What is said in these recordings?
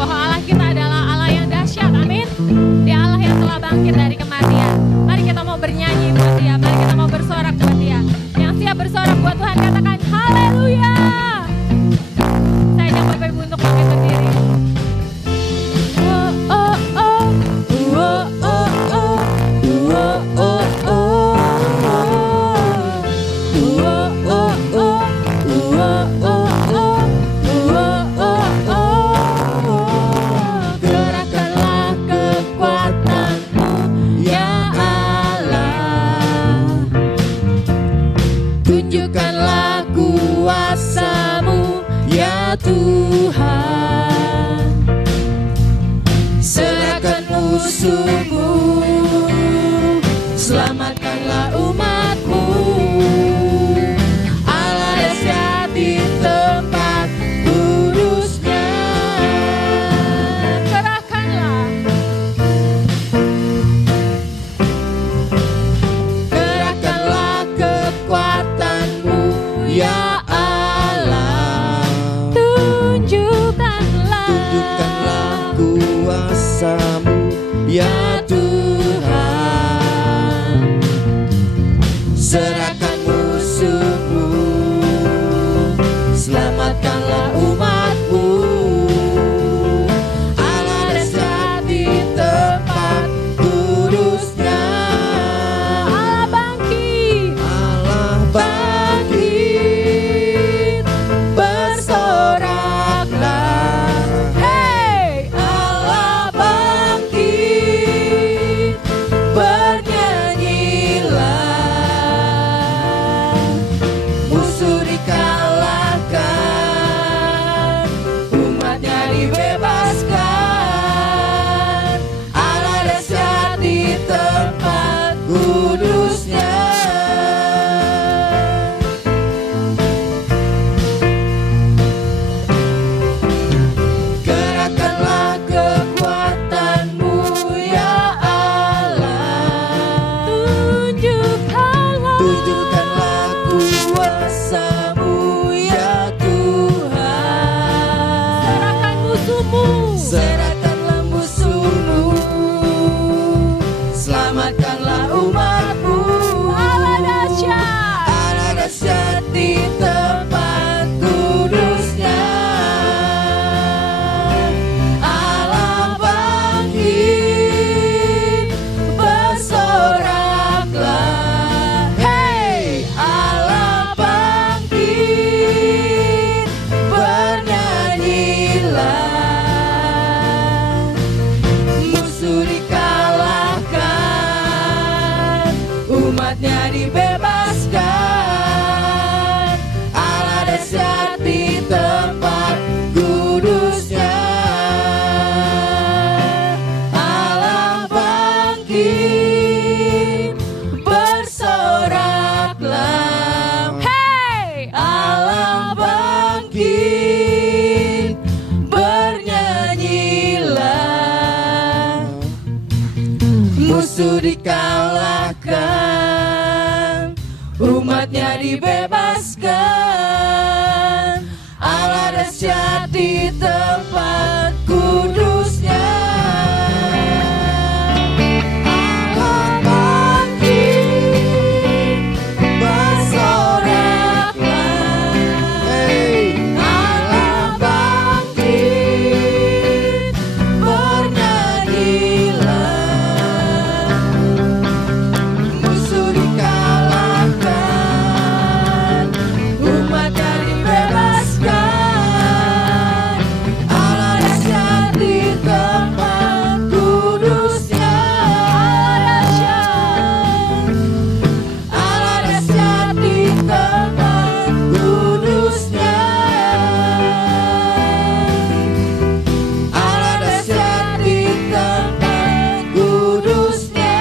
bahwa Allah kita adalah Allah yang dahsyat, amin. Dia Allah yang telah bangkit dari kematian. Mari kita mau bernyanyi buat Dia, mari kita mau bersorak buat Dia. Yang siap bersorak buat Tuhan katakan haleluya. Saya ajak Bapak Ibu untuk bangkit berdiri. Tunjukkanlah kuasa-Mu ya Tuhan. Serahkan musuh-Mu, selamatkanlah umat-Mu. Allah dahsyat di tempat kudus-Nya. Kerahkanlah kekuatan-Mu ya Allah. Tunjukkanlah kuasa-Mu ya Tuhan. Serahkan musuh-Mu, selamatkanlah umat-Mu. Allah dahsyat di tempat kudus-Nya. Allah bangkit, bersoraklah. hey, Allah bangkit, bernyanyilah. Musuh dikalahkan, umat-Nya dibebaskan. Allah dahsyat di tempat kudus-Nya. Kerahkanlah kekuatan-Mu ya Allah. Tunjukkanlah kuasa-Mu ya Tuhan. serahkan musuhmu, Serahkanlah musuh-Mu, selamatkanlah umat-Mu. Allah dahsyat, Allah dahsyat di tempat kudus-Nya. Allah bangkit, bersoraklah. Hey, Allah bangkit, bernyanyilah. Musuh dikalahkan, umat-Nya dibebaskan. Allah dahsyat di tempat kudus-Nya. Allah bangkit, bersoraklah. hey, Allah bangkit, bernyanyilah. Musuh dikalahkan, umat-Nya dibebaskan. Allah dahsyat di tempat kudus-Nya. Allah bangkit, bersoraklah. Allah bangkit, bernyanyilah. Musuh dikalahkan, umat-Nya dibebaskan. Allah dahsyat di tempat kudus-Nya. Allah dahsyat di tempat kudus-Nya. Allah dahsyat di tempat kudus-Nya.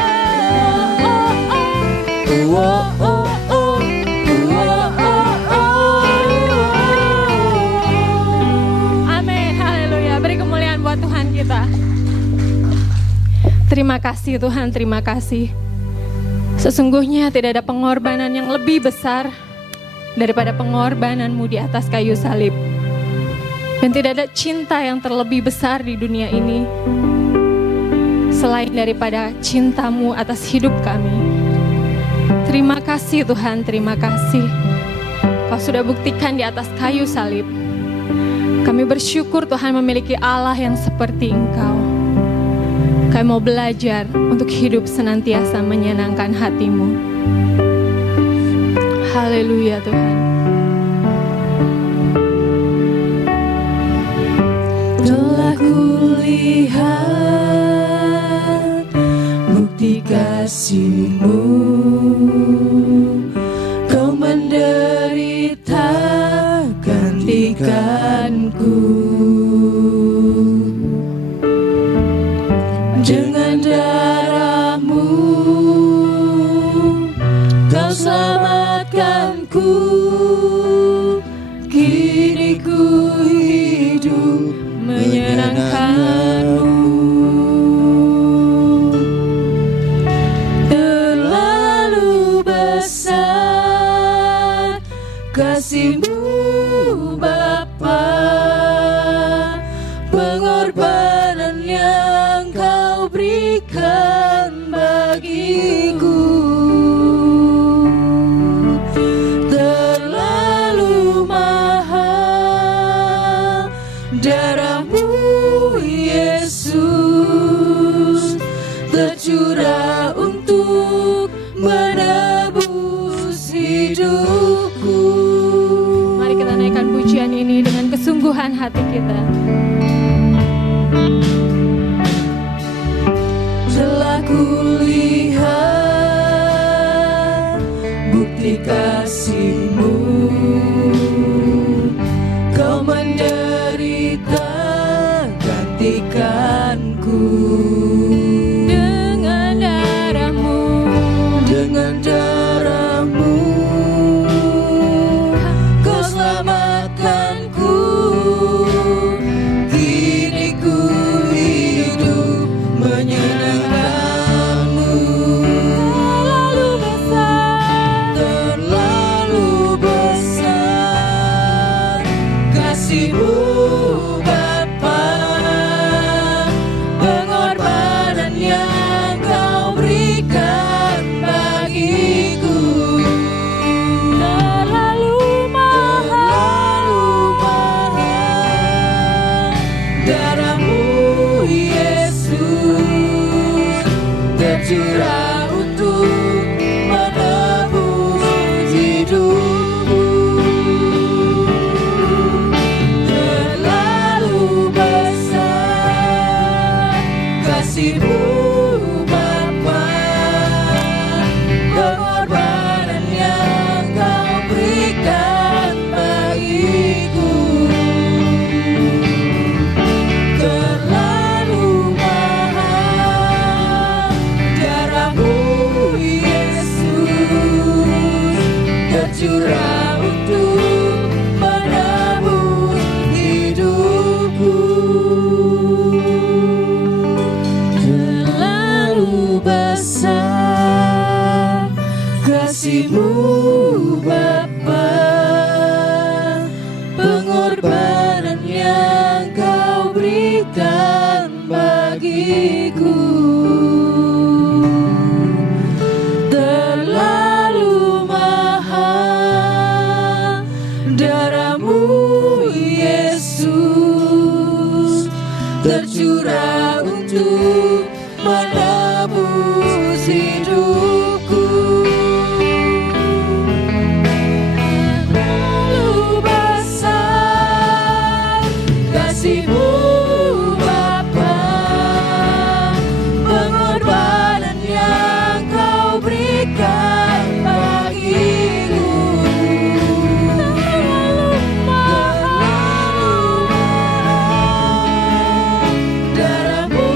amin, haleluya. Beri kemuliaan buat Tuhan kita. Terima kasih Tuhan, terima kasih. Sesungguhnya tidak ada pengorbanan yang lebih besar daripada pengorbanan-Mu di atas kayu salib. Dan tidak ada cinta yang terlebih besar di dunia ini selain daripada cinta-Mu atas hidup kami. Terima kasih Tuhan, terima kasih. Kau sudah buktikan di atas kayu salib. Kami bersyukur Tuhan memiliki Allah yang seperti Engkau. Kami mau belajar untuk hidup senantiasa menyenangkan hati-Mu. Haleluya Tuhan. Telah kulihat bukti kasih-Mu, Kau menderita gantikanku. Dengan darah-Mu Kau selamatkanku. Kini ku hidup Menyenangkan-Mu. Terlalu besar kasih-Mu Bapa, pengorbanan yang Kau berikan bagiku. Terlalu mahal darah-Mu Yesus, tercurah untuk menebus hidupku. Mari kita naikkan pujian ini dengan kesungguhan hati kita. Telah kulihat bukti kasih-Mu, Kau menderita gantikanku. Dengan darah-Mu, Dengan darah-Mu Kau selamatkanku. Kini ku hidup menyenangkan-Mu. Terlalu besar kasih-Mu Bapa, pengorbanan yang Kau berikan bagiku. terlalu mahal. Darah-Mu Yesus, tercurah untuk menebus hidupku. Terlalu besar kasih-Mu Bapa, pengorbanan yang Kau berikan bagiku. Terlalu mahal darah-Mu Yesus, tercurah untuk menebus hidupku. Terlalu besar kasih-Mu Bapa, pengorbanan yang Kau berikan bagiku. Terlalu mahal darah-Mu Yesus, tercurah untuk menebus hidupku. Terlalu besar kasih-Mu Bapa, pengorbanan yang Kau berikan bagiku. Terlalu mahal darah-Mu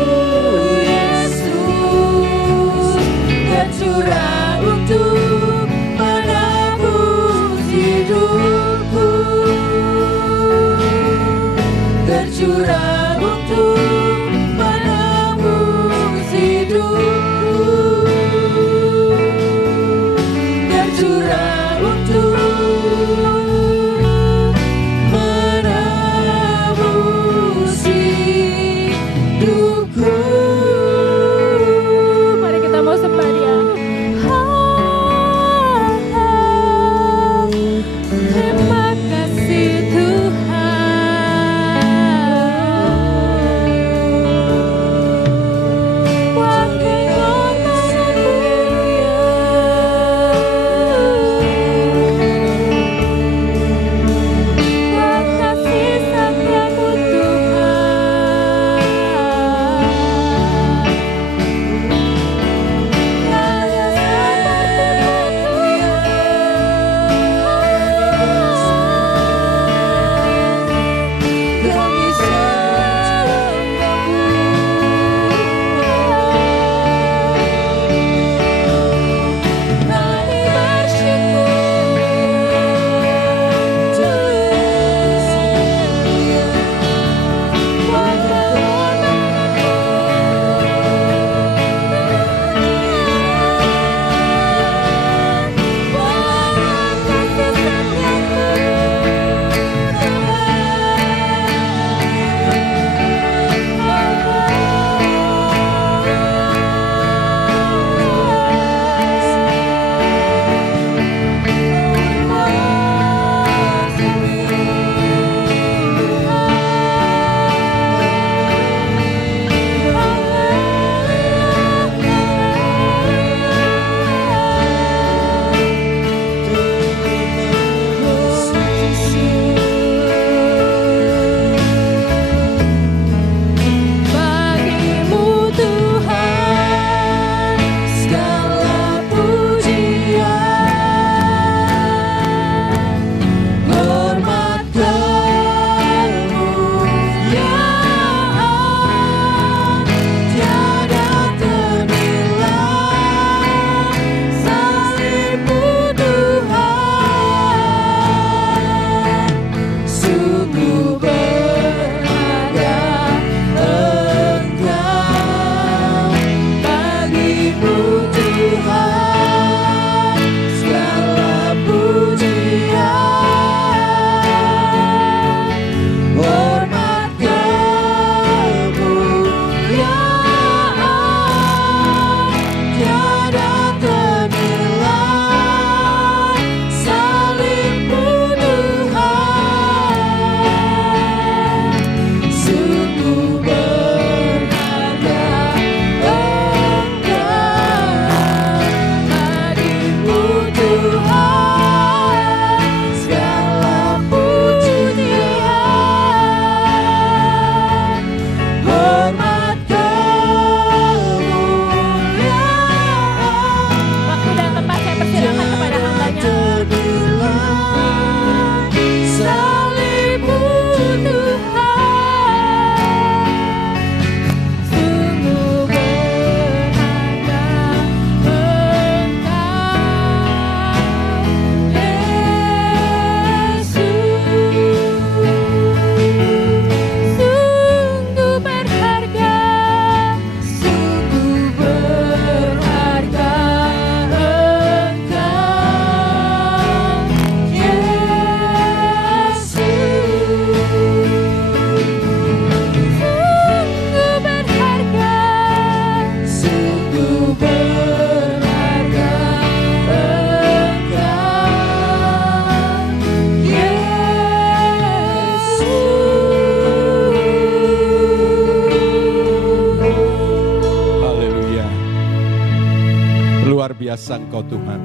biasa Engkau Tuhan.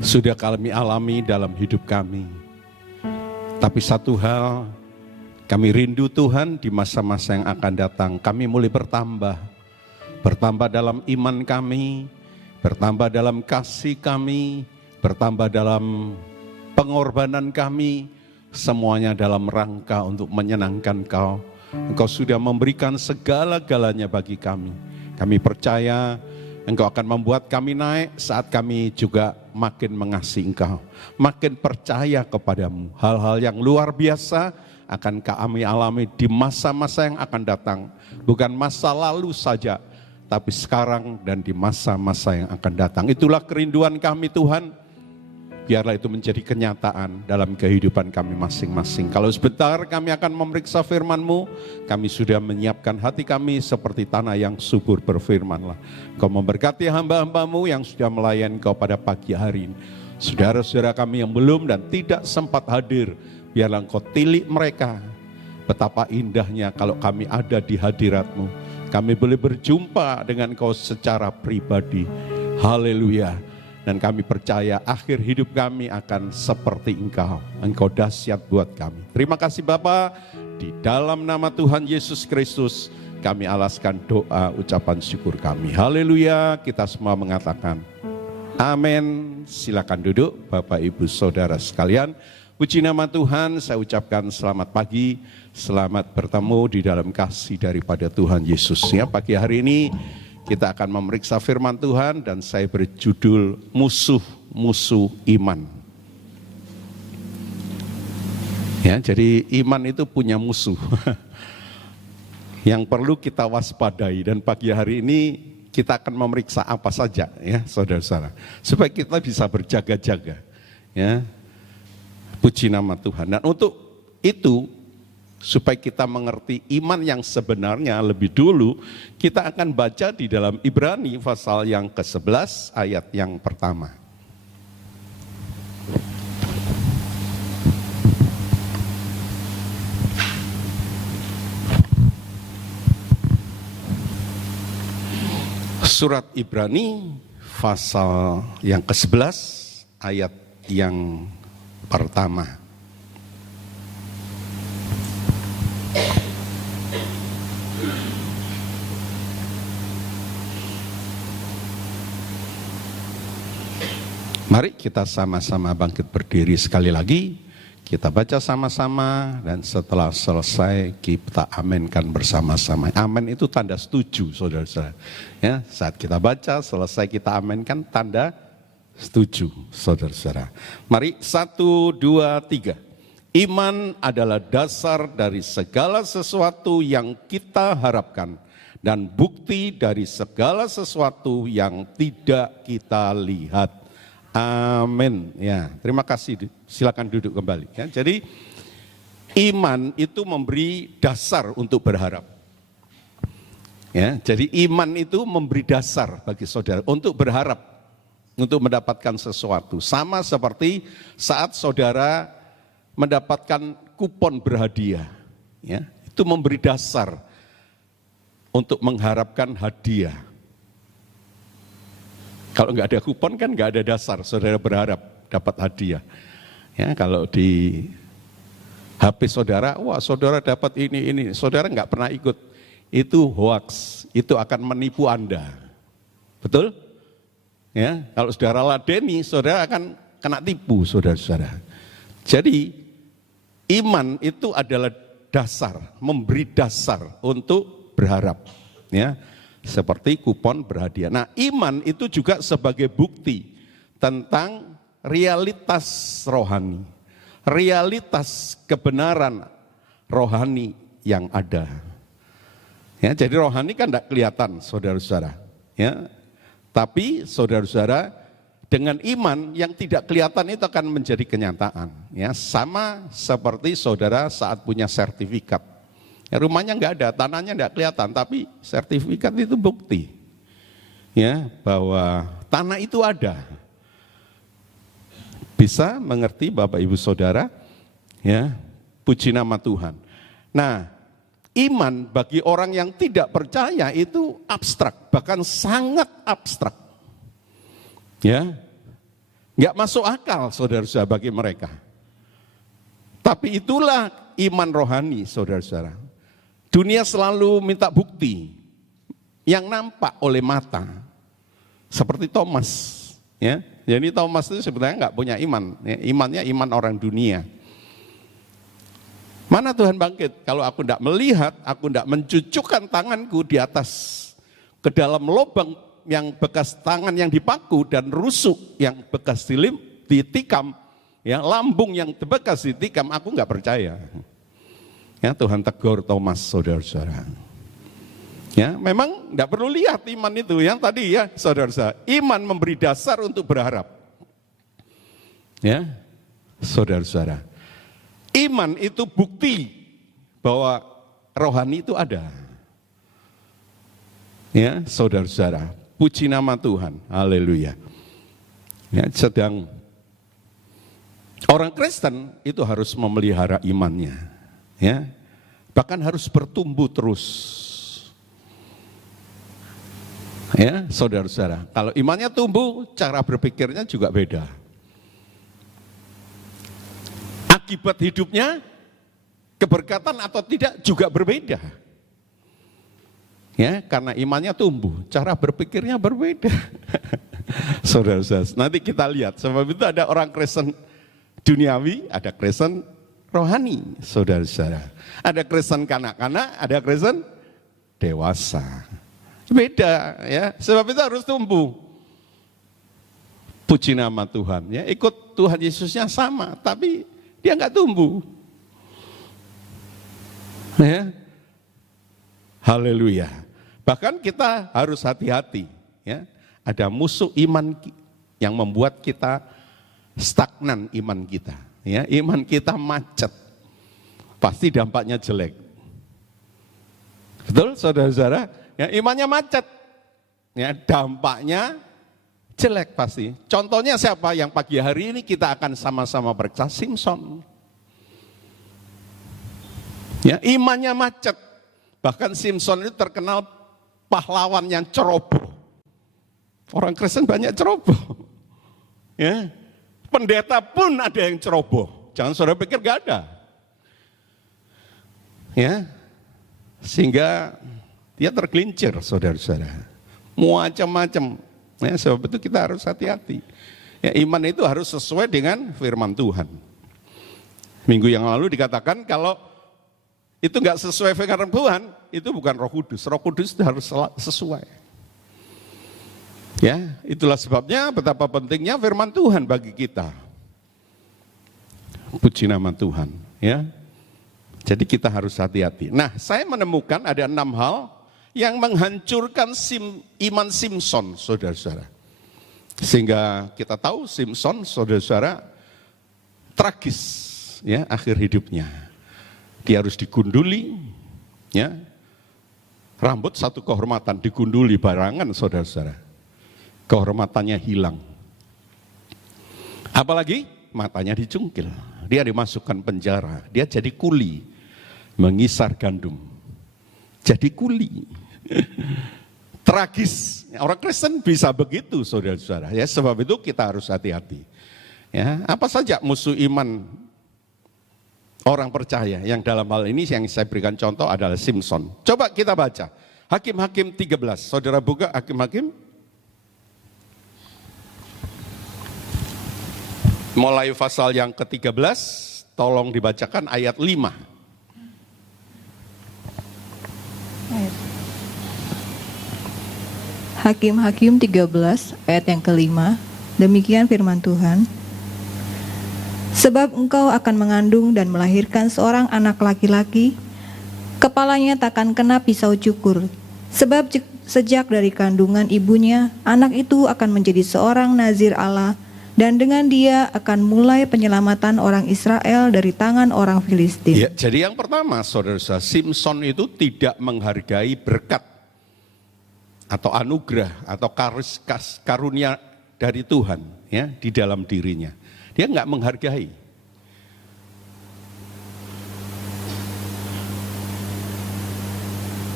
Sudah kami alami dalam hidup kami. Tapi satu hal, kami rindu Tuhan di masa-masa yang akan datang. Kami mulai bertambah. Bertambah dalam iman kami, bertambah dalam kasih kami, bertambah dalam pengorbanan kami. Semuanya dalam rangka untuk menyenangkan Kau. Engkau sudah memberikan segala-galanya bagi kami. Kami percaya Engkau akan membuat kami naik saat kami juga makin mengasihi Engkau. Makin percaya kepadamu. Hal-hal yang luar biasa akan kami alami di masa-masa yang akan datang. Bukan masa lalu saja, tapi sekarang dan di masa-masa yang akan datang. Itulah kerinduan kami Tuhan. Biarlah itu menjadi kenyataan dalam kehidupan kami masing-masing. Kalau sebentar kami akan memeriksa firman-Mu, kami sudah menyiapkan hati kami seperti tanah yang subur, berfirman-Lah. Kau memberkati hamba-hamba-Mu yang sudah melayani Kau pada pagi hari ini. Saudara-saudara kami yang belum dan tidak sempat hadir, biarlah Engkau tilik mereka. Betapa indahnya kalau kami ada di hadirat-Mu. Kami boleh berjumpa dengan Kau secara pribadi. Haleluya. Dan kami percaya akhir hidup kami akan seperti Engkau. Engkau dahsyat buat kami. Terima kasih Bapa. Di dalam nama Tuhan Yesus Kristus kami alaskan doa ucapan syukur kami. Haleluya. Kita semua mengatakan amin. Silakan duduk Bapak Ibu Saudara sekalian. Puji nama Tuhan, saya ucapkan selamat pagi. Selamat bertemu di dalam kasih daripada Tuhan Yesus. Ya, pagi hari ini kita akan memeriksa firman Tuhan dan saya berjudul musuh-musuh iman. Ya, jadi iman itu punya musuh yang perlu kita waspadai, dan pagi hari ini kita akan memeriksa apa saja ya saudara-saudara, supaya kita bisa berjaga-jaga. Ya, puji nama Tuhan. Dan untuk itu, supaya kita mengerti iman yang sebenarnya lebih dulu, kita akan baca di dalam Ibrani pasal yang ke-11 ayat yang pertama. Surat Ibrani pasal yang ke-11 ayat yang pertama. Mari kita sama-sama bangkit berdiri sekali lagi. Kita baca sama-sama dan setelah selesai kita aminkan bersama-sama. Amin itu tanda setuju saudara-saudara. Ya, saat kita baca selesai kita aminkan tanda setuju saudara-saudara. Mari 1, 2, 3. Iman adalah dasar dari segala sesuatu yang kita harapkan dan bukti dari segala sesuatu yang tidak kita lihat. Amin. Ya, terima kasih. Silakan duduk kembali. Ya, jadi iman itu memberi dasar untuk berharap. Ya, jadi iman itu memberi dasar bagi saudara untuk berharap, untuk mendapatkan sesuatu. Sama seperti saat saudara mendapatkan kupon berhadiah. Ya, itu memberi dasar untuk mengharapkan hadiah. Kalau nggak ada kupon kan nggak ada dasar saudara berharap dapat hadiah. Ya, kalau di HP saudara, wah saudara dapat ini, saudara nggak pernah ikut, itu hoax, itu akan menipu Anda, betul? Ya, kalau saudara ladeni, saudara akan kena tipu, saudara-saudara. Jadi iman itu adalah dasar, memberi dasar untuk berharap, ya. Seperti kupon berhadiah. Nah, iman itu juga sebagai bukti tentang realitas rohani, realitas kebenaran rohani yang ada. Ya, jadi rohani kan tidak kelihatan, saudara-saudara. Ya, tapi saudara-saudara dengan iman yang tidak kelihatan itu akan menjadi kenyataan. Ya, sama seperti saudara saat punya sertifikat. Ya, rumahnya nggak ada, tanahnya nggak kelihatan, tapi sertifikat itu bukti, ya, bahwa tanah itu ada. Bisa mengerti Bapak Ibu Saudara? Ya, puji nama Tuhan. Nah, iman bagi orang yang tidak percaya itu abstrak, bahkan sangat abstrak. Ya, nggak masuk akal saudara-saudara bagi mereka. Tapi itulah iman rohani saudara-saudara. Dunia selalu minta bukti yang nampak oleh mata. Seperti Thomas, ya. Jadi Thomas itu sebenarnya nggak punya iman, ya. Imannya iman orang dunia. Mana Tuhan bangkit? Kalau aku tidak melihat, aku tidak mencucukkan tanganku di atas ke dalam lubang yang bekas tangan yang dipaku dan rusuk yang bekas ditikam, ya, lambung yang bekas ditikam, aku nggak percaya. Ya, Tuhan tegur Thomas, saudara-saudara. Ya, memang tidak perlu lihat iman itu. Yang tadi ya, saudara-saudara, iman memberi dasar untuk berharap. Ya, saudara-saudara. Iman itu bukti bahwa rohani itu ada. Ya, saudara-saudara, puji nama Tuhan, haleluya. Ya, sedang orang Kristen itu harus memelihara imannya, ya, bahkan harus bertumbuh terus. Ya, saudara-saudara, kalau imannya tumbuh, cara berpikirnya juga beda. Akibat hidupnya, keberkatan atau tidak juga berbeda. Ya, karena imannya tumbuh, cara berpikirnya berbeda. Saudara-saudara, nanti kita lihat, sebab itu ada orang Kristen duniawi, ada Kristen rohani, saudara-saudara. Ada Kristen kanak-kanak, ada Kristen dewasa. Beda ya, sebab itu harus tumbuh. Puji nama Tuhan, ya, ikut Tuhan Yesusnya sama, tapi dia nggak tumbuh. Ya. Haleluya. Bahkan kita harus hati-hati, ya. Ada musuh iman yang membuat kita stagnan iman kita, ya. Iman kita macet. Pasti dampaknya jelek. Betul, saudara-saudara? Ya, imannya macet. Ya, dampaknya jelek pasti. Contohnya siapa yang pagi hari ini kita akan sama-sama periksa? Simson. Ya, imannya macet. Bahkan Simson itu terkenal pahlawan yang ceroboh. Orang Kristen banyak ceroboh. Ya. Pendeta pun ada yang ceroboh. Jangan saudara pikir gak ada. Ya. Sehingga dia tergelincir, saudara-saudara. Macam-macam. Ya, sebab itu kita harus hati-hati. Ya, iman itu harus sesuai dengan firman Tuhan. Minggu yang lalu dikatakan kalau itu nggak sesuai firman Tuhan, itu bukan Roh Kudus. Roh Kudus itu harus sesuai. Ya, itulah sebabnya betapa pentingnya firman Tuhan bagi kita. Puji nama Tuhan. Ya, jadi kita harus hati-hati. Nah, saya menemukan ada 6 hal yang menghancurkan iman Simson, saudara-saudara. Sehingga kita tahu Simson, saudara-saudara, tragis ya akhir hidupnya. Dia harus digunduli, ya. Rambut satu kehormatan, digunduli barangan, saudara-saudara. Kehormatannya hilang. Apalagi matanya dicungkil. Dia dimasukkan penjara, dia jadi kuli, mengisar gandum. Jadi kuli. Tragis. Orang Kristen bisa begitu, saudara-saudara. Ya, sebab itu kita harus hati-hati. Ya, apa saja musuh iman orang percaya yang dalam hal ini yang saya berikan contoh adalah Simson. Coba kita baca. Hakim-Hakim 13. Saudara buka Hakim-Hakim. Mulai pasal yang ke-13, tolong dibacakan ayat 5. Hakim-Hakim 13 ayat yang ke-5, demikian firman Tuhan. Sebab engkau akan mengandung dan melahirkan seorang anak laki-laki, kepalanya takkan kena pisau cukur. Sebab sejak dari kandungan ibunya, anak itu akan menjadi seorang nazir Allah, dan dengan dia akan mulai penyelamatan orang Israel dari tangan orang Filistin. Ya, jadi yang pertama, saudara-saudara, Simson itu tidak menghargai berkat atau anugerah atau karunia dari Tuhan ya di dalam dirinya. Dia nggak menghargai.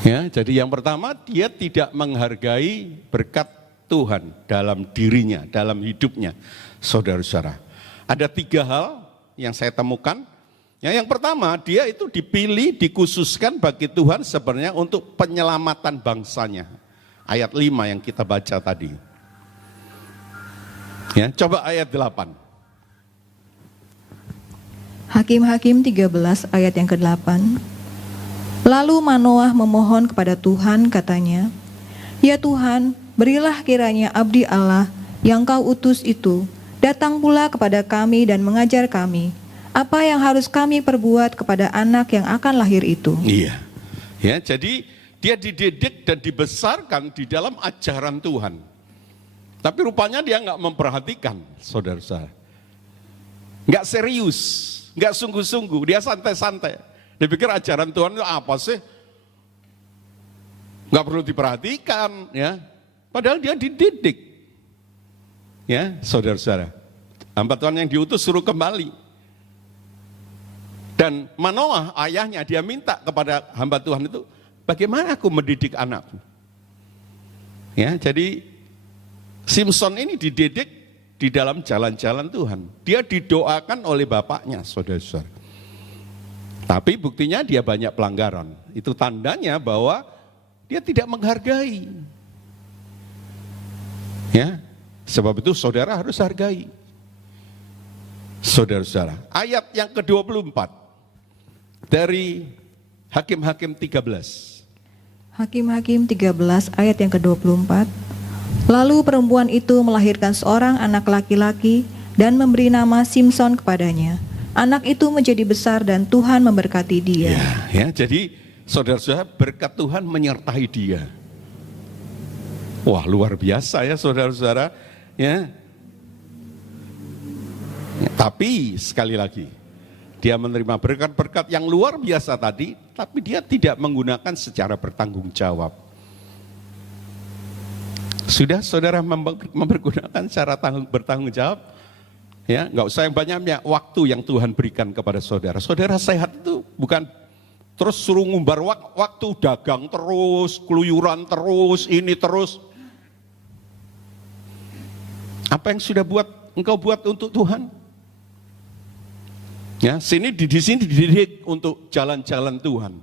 Ya, jadi yang pertama dia tidak menghargai berkat Tuhan dalam dirinya, dalam hidupnya, saudara-saudara. Ada 3 hal yang saya temukan. Ya, yang pertama, dia itu dipilih, dikhususkan bagi Tuhan sebenarnya untuk penyelamatan bangsanya. Ayat 5 yang kita baca tadi. Ya, coba ayat 8. Hakim-Hakim 13 ayat yang ke-8. Lalu Manoah memohon kepada Tuhan, katanya, "Ya Tuhan, berilah kiranya abdi Allah yang kau utus itu datang pula kepada kami dan mengajar kami apa yang harus kami perbuat kepada anak yang akan lahir itu." Iya. Ya, jadi dia dididik dan dibesarkan di dalam ajaran Tuhan. Tapi rupanya dia nggak memperhatikan, saudara-saudara. Nggak serius, nggak sungguh-sungguh, dia santai-santai. Dia pikir ajaran Tuhan itu apa sih? Nggak perlu diperhatikan, ya. Padahal dia dididik. Ya, saudara-saudara. Hamba Tuhan yang diutus suruh kembali. Dan Manoah, ayahnya, dia minta kepada hamba Tuhan itu, bagaimana aku mendidik anakku? Ya, jadi Simson ini dididik di dalam jalan-jalan Tuhan. Dia didoakan oleh bapaknya, saudara-saudara. Tapi buktinya dia banyak pelanggaran. Itu tandanya bahwa dia tidak menghargai. Ya, sebab itu saudara harus hargai. Saudara-saudara, ayat yang ke-24 dari Hakim-Hakim 13. Hakim-Hakim 13 ayat yang ke-24. Lalu perempuan itu melahirkan seorang anak laki-laki dan memberi nama Simson kepadanya. Anak itu menjadi besar dan Tuhan memberkati dia. Ya, jadi saudara-saudara, berkat Tuhan menyertai dia. Wah, luar biasa ya saudara-saudara. Ya. Tapi sekali lagi, dia menerima berkat-berkat yang luar biasa tadi, tapi dia tidak menggunakan secara bertanggung jawab. Sudah saudara mempergunakan cara bertanggung jawab? Ya, nggak usah yang banyak waktu yang Tuhan berikan kepada saudara. Saudara sehat itu bukan terus suruh ngumbar waktu, dagang terus, keluyuran terus, ini terus. Apa yang sudah engkau buat untuk Tuhan? Ya, di sini dididik untuk jalan-jalan Tuhan.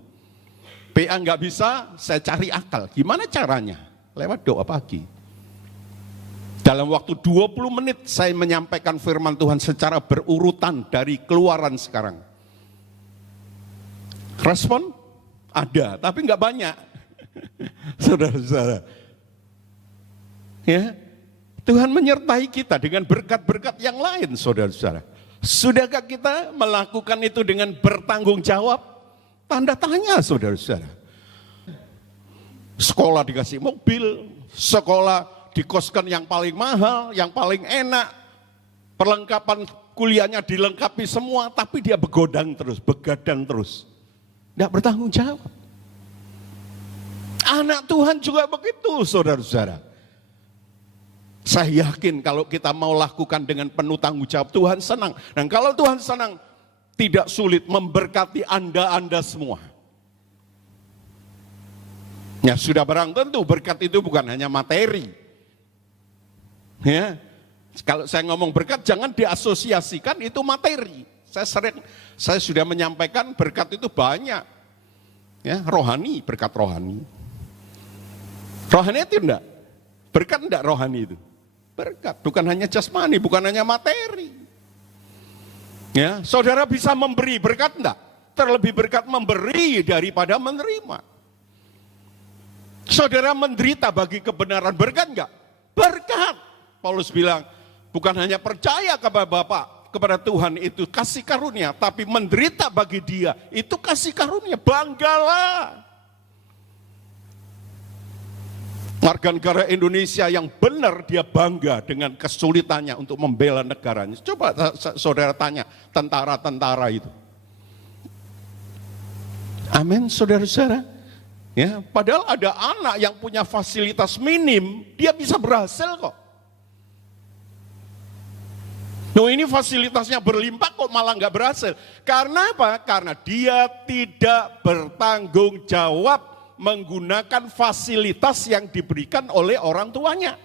PA nggak bisa, saya cari akal. Gimana caranya? Lewat doa pagi. Dalam waktu 20 menit saya menyampaikan firman Tuhan secara berurutan dari Keluaran sekarang. Respon? Ada, tapi nggak banyak. Saudara-saudara. Ya, Tuhan menyertai kita dengan berkat-berkat yang lain, saudara-saudara. Sudahkah kita melakukan itu dengan bertanggung jawab? Tanda tanya, saudara-saudara. Sekolah dikasih mobil, sekolah dikoskan yang paling mahal, yang paling enak, perlengkapan kuliahnya dilengkapi semua, tapi dia begadang terus, tidak bertanggung jawab. Anak Tuhan juga begitu, saudara-saudara. Saya yakin kalau kita mau lakukan dengan penuh tanggung jawab, Tuhan senang. Dan kalau Tuhan senang, tidak sulit memberkati Anda semua. Ya, sudah barang tentu berkat itu bukan hanya materi. Ya, kalau saya ngomong berkat jangan diasosiasikan itu materi. Saya sudah menyampaikan berkat itu banyak. Ya, rohani, berkat rohani. Rohani itu enggak? Berkat enggak rohani itu? Berkat, bukan hanya jasmani, bukan hanya materi. Ya, saudara bisa memberi berkat enggak? Terlebih berkat memberi daripada menerima. Saudara menderita bagi kebenaran, berkat enggak? Berkat. Paulus bilang, bukan hanya percaya kepada Bapa, kepada Tuhan itu kasih karunia, tapi menderita bagi Dia itu kasih karunia. Banggalah. Warga negara Indonesia yang benar dia bangga dengan kesulitannya untuk membela negaranya. Coba saudara tanya tentara-tentara itu. Amin, saudara-saudara. Ya, padahal ada anak yang punya fasilitas minim, dia bisa berhasil kok. Nah, ini fasilitasnya berlimpah kok malah nggak berhasil. Karena apa? Karena dia tidak bertanggung jawab menggunakan fasilitas yang diberikan oleh orang tuanya.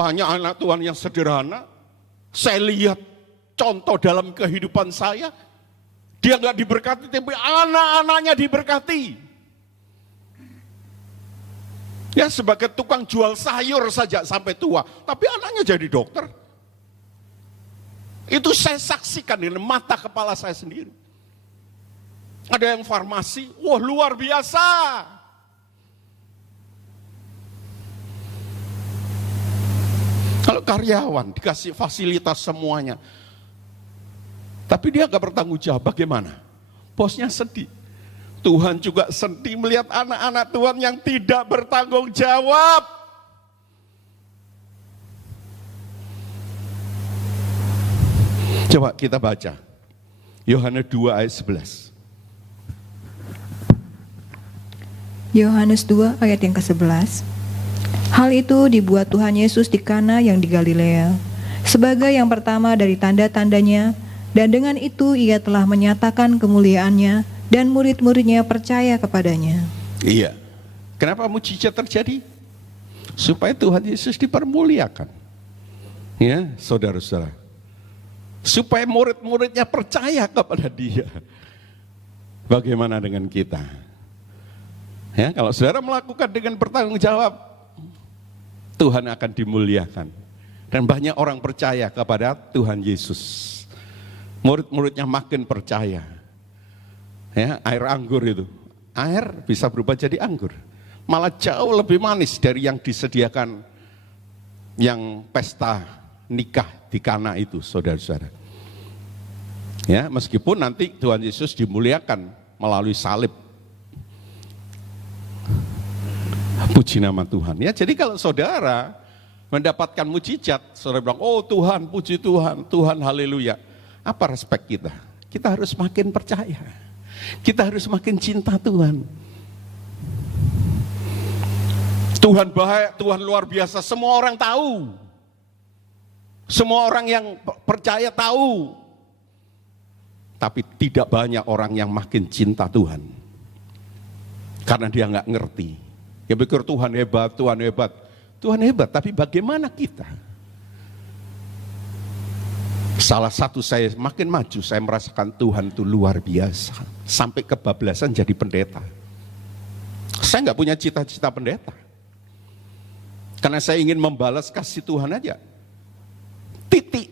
Banyak anak Tuhan yang sederhana. Saya lihat contoh dalam kehidupan saya. Dia nggak diberkati, tapi anak-anaknya diberkati. Ya, sebagai tukang jual sayur saja sampai tua, tapi anaknya jadi dokter. Itu saya saksikan dengan mata kepala saya sendiri. Ada yang farmasi, wah luar biasa. Kalau karyawan dikasih fasilitas semuanya, tapi dia gak bertanggung jawab, bagaimana? Bosnya sedih. Tuhan juga sedih melihat anak-anak Tuhan yang tidak bertanggung jawab. Coba kita baca Yohanes 2 ayat 11. Yohanes 2 ayat yang ke-11. Hal itu dibuat Tuhan Yesus di Kana yang di Galilea sebagai yang pertama dari tanda-tandanya, dan dengan itu ia telah menyatakan kemuliaannya dan murid-muridnya percaya kepadanya. Iya. Kenapa mujizat terjadi? Supaya Tuhan Yesus dipermuliakan. Ya, saudara-saudara. Supaya murid-muridnya percaya kepada dia. Bagaimana dengan kita? Ya, kalau saudara melakukan dengan bertanggung jawab, Tuhan akan dimuliakan. Dan banyak orang percaya kepada Tuhan Yesus. Murid-muridnya makin percaya. Ya, air anggur itu. Air bisa berubah jadi anggur. Malah jauh lebih manis dari yang disediakan yang pesta nikah di Kana itu, saudara-saudara. Ya, meskipun nanti Tuhan Yesus dimuliakan melalui salib. Puji nama Tuhan. Ya, jadi kalau saudara mendapatkan mujizat, saudara bilang, oh Tuhan, puji Tuhan, Tuhan haleluya. Apa respek kita? Kita harus makin percaya. Kita harus makin cinta Tuhan. Tuhan baik, Tuhan luar biasa, semua orang tahu. Semua orang yang percaya tahu. Tapi tidak banyak orang yang makin cinta Tuhan. Karena dia nggak ngerti. Dia pikir Tuhan hebat, Tuhan hebat. Tuhan hebat, tapi bagaimana kita? Salah satu saya makin maju, saya merasakan Tuhan itu luar biasa. Sampai kebablasan jadi pendeta. Saya nggak punya cita-cita pendeta. Karena saya ingin membalas kasih Tuhan aja. Titik.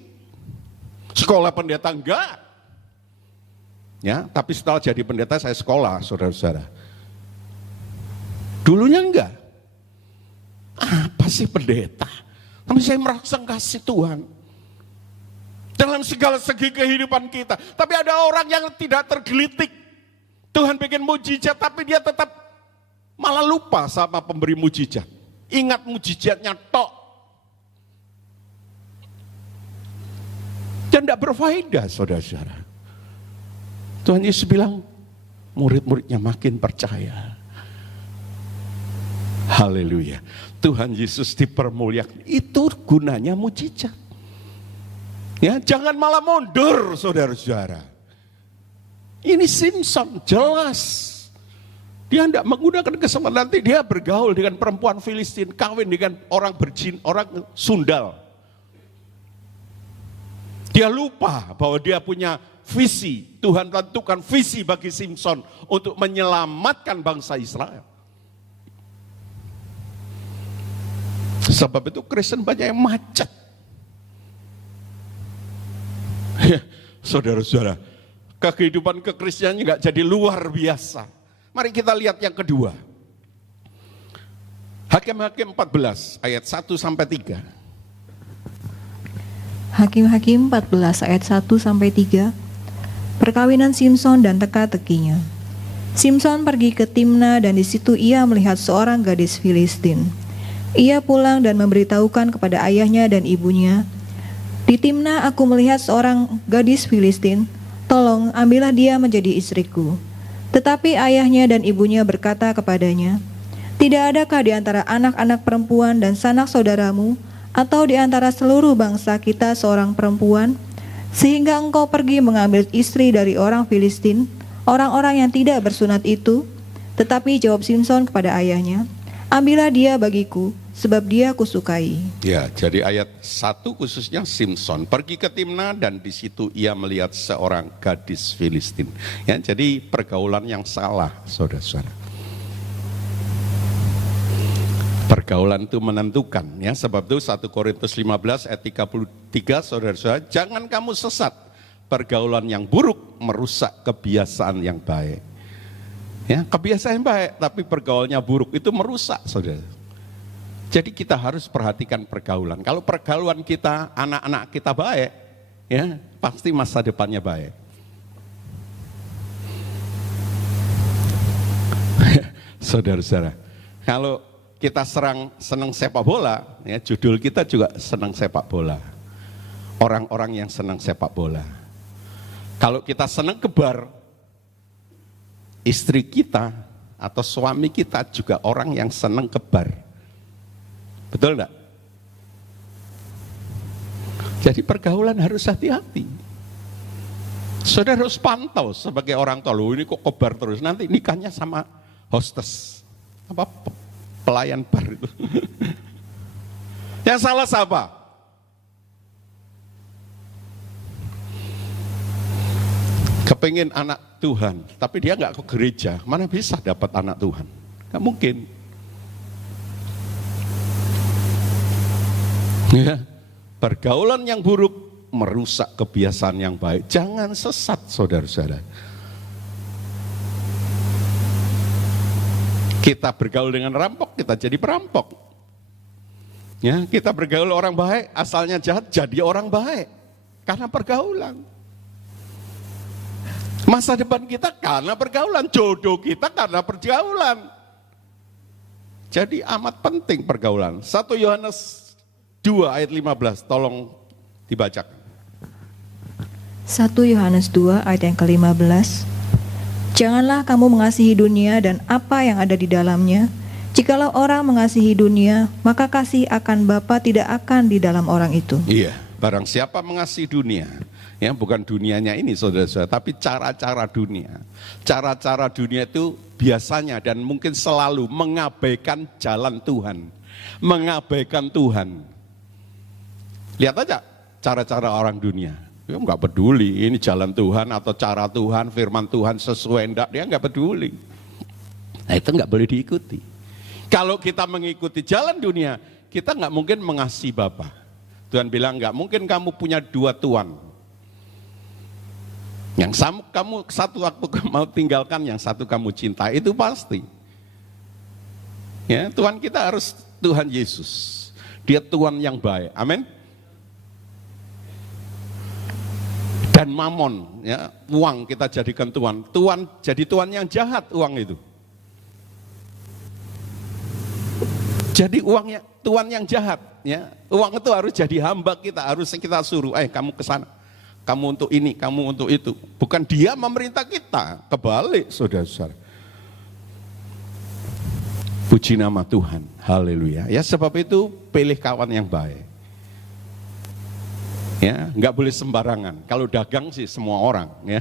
Sekolah pendeta enggak. Ya, tapi setelah jadi pendeta saya sekolah, saudara-saudara. Dulunya enggak. Apa sih pendeta? Tapi saya merasa kasih Tuhan. Dalam segala segi kehidupan kita. Tapi ada orang yang tidak tergelitik. Tuhan bikin mujizat tapi dia tetap malah lupa sama pemberi mujizat. Ingat mujizatnya tok. Dan tidak berfaedah, saudara-saudara. Tuhan Yesus bilang, murid-muridnya makin percaya. Haleluya. Tuhan Yesus dipermuliakan. Itu gunanya mujizat. Ya, jangan malah mundur, saudara-saudara. Ini Simpson jelas. Dia tidak menggunakan kesempatan, nanti dia bergaul dengan perempuan Filistin, kawin dengan orang berjin, orang sundal. Dia lupa bahwa dia punya visi. Tuhan tentukan visi bagi Simpson untuk menyelamatkan bangsa Israel. Sebab itu Kristen banyak yang macet. Ya, saudara-saudara, kehidupan kekristenan nggak jadi luar biasa. Mari kita lihat yang kedua. Hakim-Hakim 14 ayat 1 sampai 3. Hakim-Hakim 14 ayat 1 sampai 3. Perkawinan Simson dan teka-tekinya. Simson pergi ke Timna dan di situ ia melihat seorang gadis Filistin. Ia pulang dan memberitahukan kepada ayahnya dan ibunya, "Di Timna aku melihat seorang gadis Filistin, tolong ambillah dia menjadi istriku." Tetapi ayahnya dan ibunya berkata kepadanya, "Tidak adakah di antara anak-anak perempuan dan sanak saudaramu, atau di antara seluruh bangsa kita seorang perempuan, sehingga engkau pergi mengambil istri dari orang Filistin, orang-orang yang tidak bersunat itu?" Tetapi jawab Simson kepada ayahnya, "Ambillah dia bagiku, sebab dia kusukai. Ya, jadi ayat 1 khususnya Simson pergi ke Timna dan di situ ia melihat seorang gadis Filistin. Ya, jadi pergaulan yang salah, saudara-saudara. Pergaulan itu menentukan, ya, sebab itu 1 Korintus 15 ayat 33, saudara-saudara, jangan kamu sesat. Pergaulan yang buruk merusak kebiasaan yang baik. Ya, kebiasaan yang baik tapi pergaulannya buruk itu merusak, saudara. Jadi kita harus perhatikan pergaulan. Kalau pergaulan kita, anak-anak kita baik, ya pasti masa depannya baik. Saudara-saudara, kalau kita senang sepak bola, ya judul kita juga senang sepak bola. Orang-orang yang senang sepak bola. Kalau kita senang kebar, istri kita atau suami kita juga orang yang senang kebar. Betul enggak? Jadi pergaulan harus hati-hati. Saudara harus pantau sebagai orang tua, loh ini kok kebar terus, nanti nikahnya sama hostess, pelayan bar itu. Yang salah siapa? Kepengen anak Tuhan, tapi dia nggak ke gereja, mana bisa dapat anak Tuhan? Nggak mungkin. Ya, pergaulan yang buruk merusak kebiasaan yang baik. Jangan sesat, saudara-saudara. Kita bergaul dengan rampok, kita jadi perampok. Ya, kita bergaul orang baik, asalnya jahat, jadi orang baik karena pergaulan. Masa depan kita karena pergaulan, jodoh kita karena pergaulan. Jadi amat penting pergaulan. 1 Yohanes 2 ayat 15, tolong dibacakan. 1 Yohanes 2 ayat yang ke-15. Janganlah kamu mengasihi dunia dan apa yang ada di dalamnya. Jikalau orang mengasihi dunia, maka kasih akan Bapa tidak akan di dalam orang itu. Iya, barang siapa mengasihi dunia, ya bukan dunianya ini saudara-saudara, tapi cara-cara dunia. Cara-cara dunia itu biasanya dan mungkin selalu mengabaikan jalan Tuhan, mengabaikan Tuhan. Lihat aja cara-cara orang dunia, dia nggak peduli ini jalan Tuhan atau cara Tuhan, firman Tuhan sesuai enggak, dia nggak peduli. Nah itu nggak boleh diikuti. Kalau kita mengikuti jalan dunia, kita nggak mungkin mengasihi Bapa. Tuhan bilang nggak mungkin kamu punya dua tuan. Yang kamu satu waktu mau tinggalkan, yang satu kamu cintai, itu pasti. Ya, Tuhan kita harus Tuhan Yesus. Dia Tuhan yang baik. Amin. Dan mamon, ya, uang kita jadikan Tuhan. Tuhan jadi Tuhan yang jahat, uang itu. Jadi uangnya Tuhan yang jahat, ya. Uang itu harus jadi hamba kita, harus kita suruh, kamu ke sana. Kamu untuk ini, kamu untuk itu. Bukan dia memerintah kita, kebalik saudara-saudara. Puji nama Tuhan, haleluya. Ya sebab itu pilih kawan yang baik. Ya, nggak boleh sembarangan. Kalau dagang sih semua orang, ya.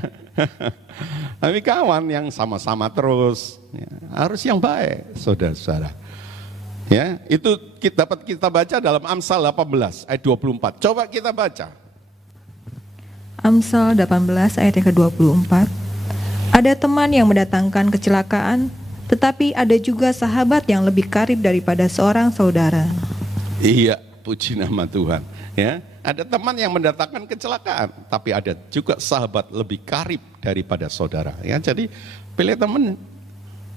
Tapi kawan yang sama-sama terus, ya, harus yang baik, saudara-saudara. Ya, itu dapat kita baca dalam Amsal 18 ayat 24. Coba kita baca. Amsal 18 ayat yang ke-24. Ada teman yang mendatangkan kecelakaan, tetapi ada juga sahabat yang lebih karib daripada seorang saudara. Iya, puji nama Tuhan. Ya, ada teman yang mendatangkan kecelakaan, tapi ada juga sahabat lebih karib daripada saudara. Ya, jadi pilih teman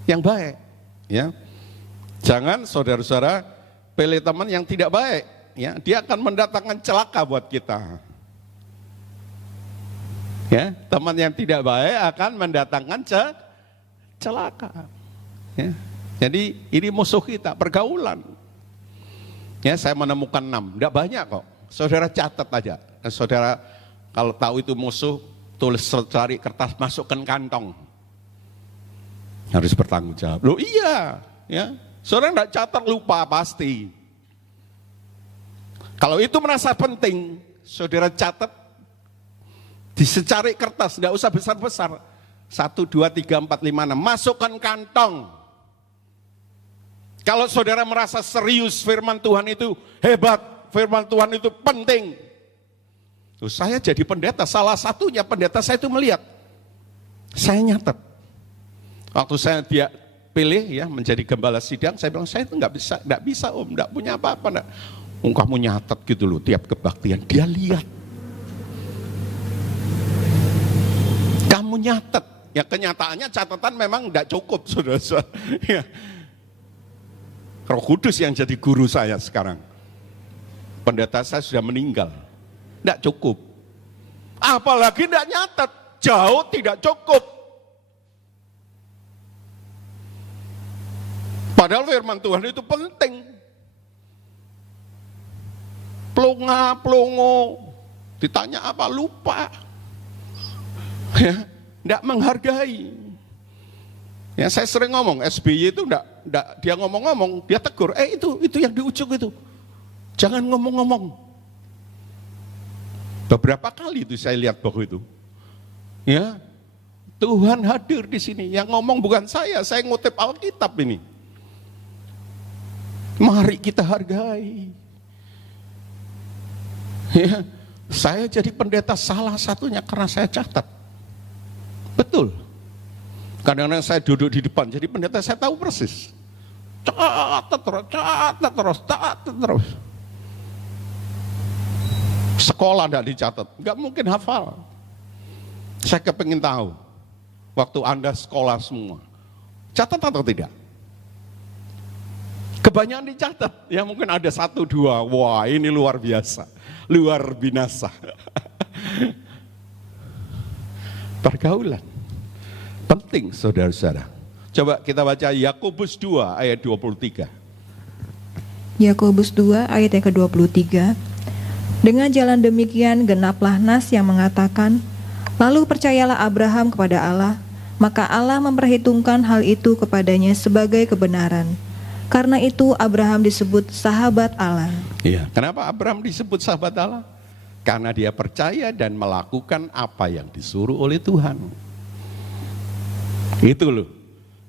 yang baik. Ya, jangan saudara-saudara pilih teman yang tidak baik. Ya, dia akan mendatangkan celaka buat kita. Ya, teman yang tidak baik akan mendatangkan celaka. Ya, jadi ini musuh kita, pergaulan. Ya, saya menemukan 6, tidak banyak kok. Saudara catat aja. Saudara kalau tahu itu musuh, tulis cari kertas, masukkan kantong. Harus bertanggung jawab. Loh iya, ya. Saudara tidak catat lupa pasti. Kalau itu merasa penting, saudara catat. Disecari kertas, tidak usah besar-besar. 1, 2, 3, 4, 5, 6. Masukkan kantong. Kalau saudara merasa serius firman Tuhan itu hebat, firman Tuhan itu penting. Loh, saya jadi pendeta, salah satunya pendeta saya itu melihat. Saya nyatet. Waktu saya dia pilih ya menjadi gembala sidang, saya bilang saya itu nggak bisa om, nggak punya apa-apa. Kamu nyatet gitu loh tiap kebaktian, dia lihat. Kamu nyatet, ya kenyataannya catatan memang nggak cukup saudara-saudara. Ya. Roh Kudus yang jadi guru saya sekarang. Pendeta saya sudah meninggal, nggak cukup. Apalagi nggak nyatet, jauh tidak cukup. Padahal firman Tuhan itu penting. Plonga-plongo, ditanya apa lupa. Ya, enggak menghargai. Ya, saya sering ngomong, SBY itu enggak dia ngomong-ngomong, dia tegur, itu yang di ujung itu. Jangan ngomong-ngomong. Beberapa kali itu saya lihat bahwa itu. Ya, Tuhan hadir di sini. Yang ngomong bukan saya ngutip Alkitab ini. Mari kita hargai. Ya, saya jadi pendeta salah satunya karena saya catat. Betul. Kadang-kadang saya duduk di depan jadi pendeta, saya tahu persis. Catat terus. Sekolah tidak dicatat, nggak mungkin hafal. Saya kepingin tahu, waktu Anda sekolah semua, catat atau tidak? Kebanyakan dicatat, ya mungkin ada 1, 2, wah ini luar biasa, luar binasa. Pergaulan, penting saudara-saudara. Coba kita baca Yakobus 2 ayat 23. Yakobus 2 ayat yang ke-23. Dengan jalan demikian genaplah nas yang mengatakan, lalu percayalah Abraham kepada Allah, maka Allah memperhitungkan hal itu kepadanya sebagai kebenaran. Karena itu Abraham disebut sahabat Allah. Iya, kenapa Abraham disebut sahabat Allah? Karena dia percaya dan melakukan apa yang disuruh oleh Tuhan. Itu loh.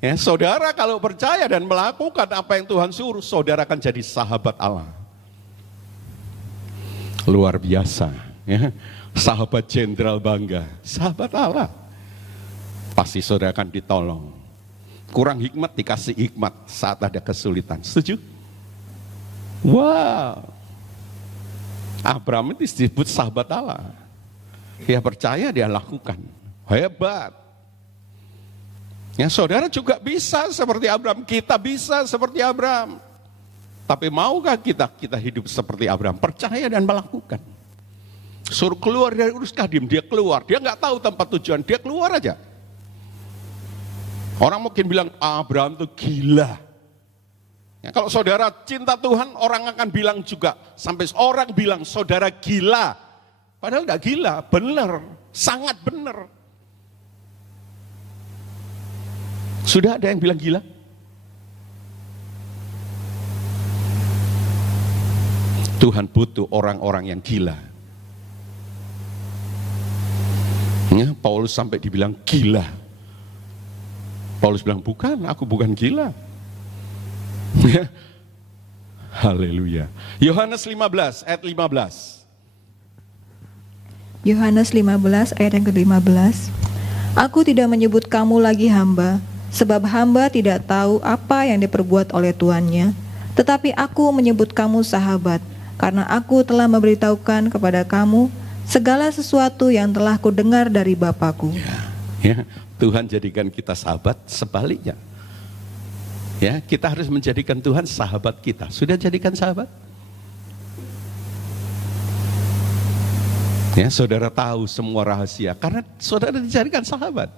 Ya, saudara kalau percaya dan melakukan apa yang Tuhan suruh, saudara akan jadi sahabat Allah. Luar biasa. Ya. Sahabat jenderal bangga, sahabat Allah. Pasti saudara akan ditolong. Kurang hikmat dikasih hikmat saat ada kesulitan. Setuju? Wow. Abraham itu disebut sahabat Allah. Dia percaya, dia lakukan. Hebat. Ya, saudara juga bisa seperti Abraham. Kita bisa seperti Abraham. Tapi maukah kita hidup seperti Abraham? Percaya dan melakukan. Suruh keluar dari Urus Kadim, dia keluar. Dia nggak tahu tempat tujuan, dia keluar aja. Orang mungkin bilang, Abraham itu gila. Ya, kalau saudara cinta Tuhan, orang akan bilang juga. Sampai orang bilang, saudara gila. Padahal enggak gila, benar. Sangat benar. Sudah ada yang bilang gila? Tuhan butuh orang-orang yang gila. Ya, Paulus sampai dibilang gila. Paulus bilang, bukan, aku bukan gila. Ya. Haleluya. Yohanes 15 ayat 15. Yohanes 15 ayat yang ke-15. Aku tidak menyebut kamu lagi hamba, sebab hamba tidak tahu apa yang diperbuat oleh tuannya, tetapi aku menyebut kamu sahabat, karena aku telah memberitahukan kepada kamu segala sesuatu yang telah kudengar dari Bapakku. Ya, Tuhan jadikan kita sahabat, sebaliknya. Ya, kita harus menjadikan Tuhan sahabat kita. Sudah jadikan sahabat? Ya, saudara tahu semua rahasia karena saudara dijadikan sahabat.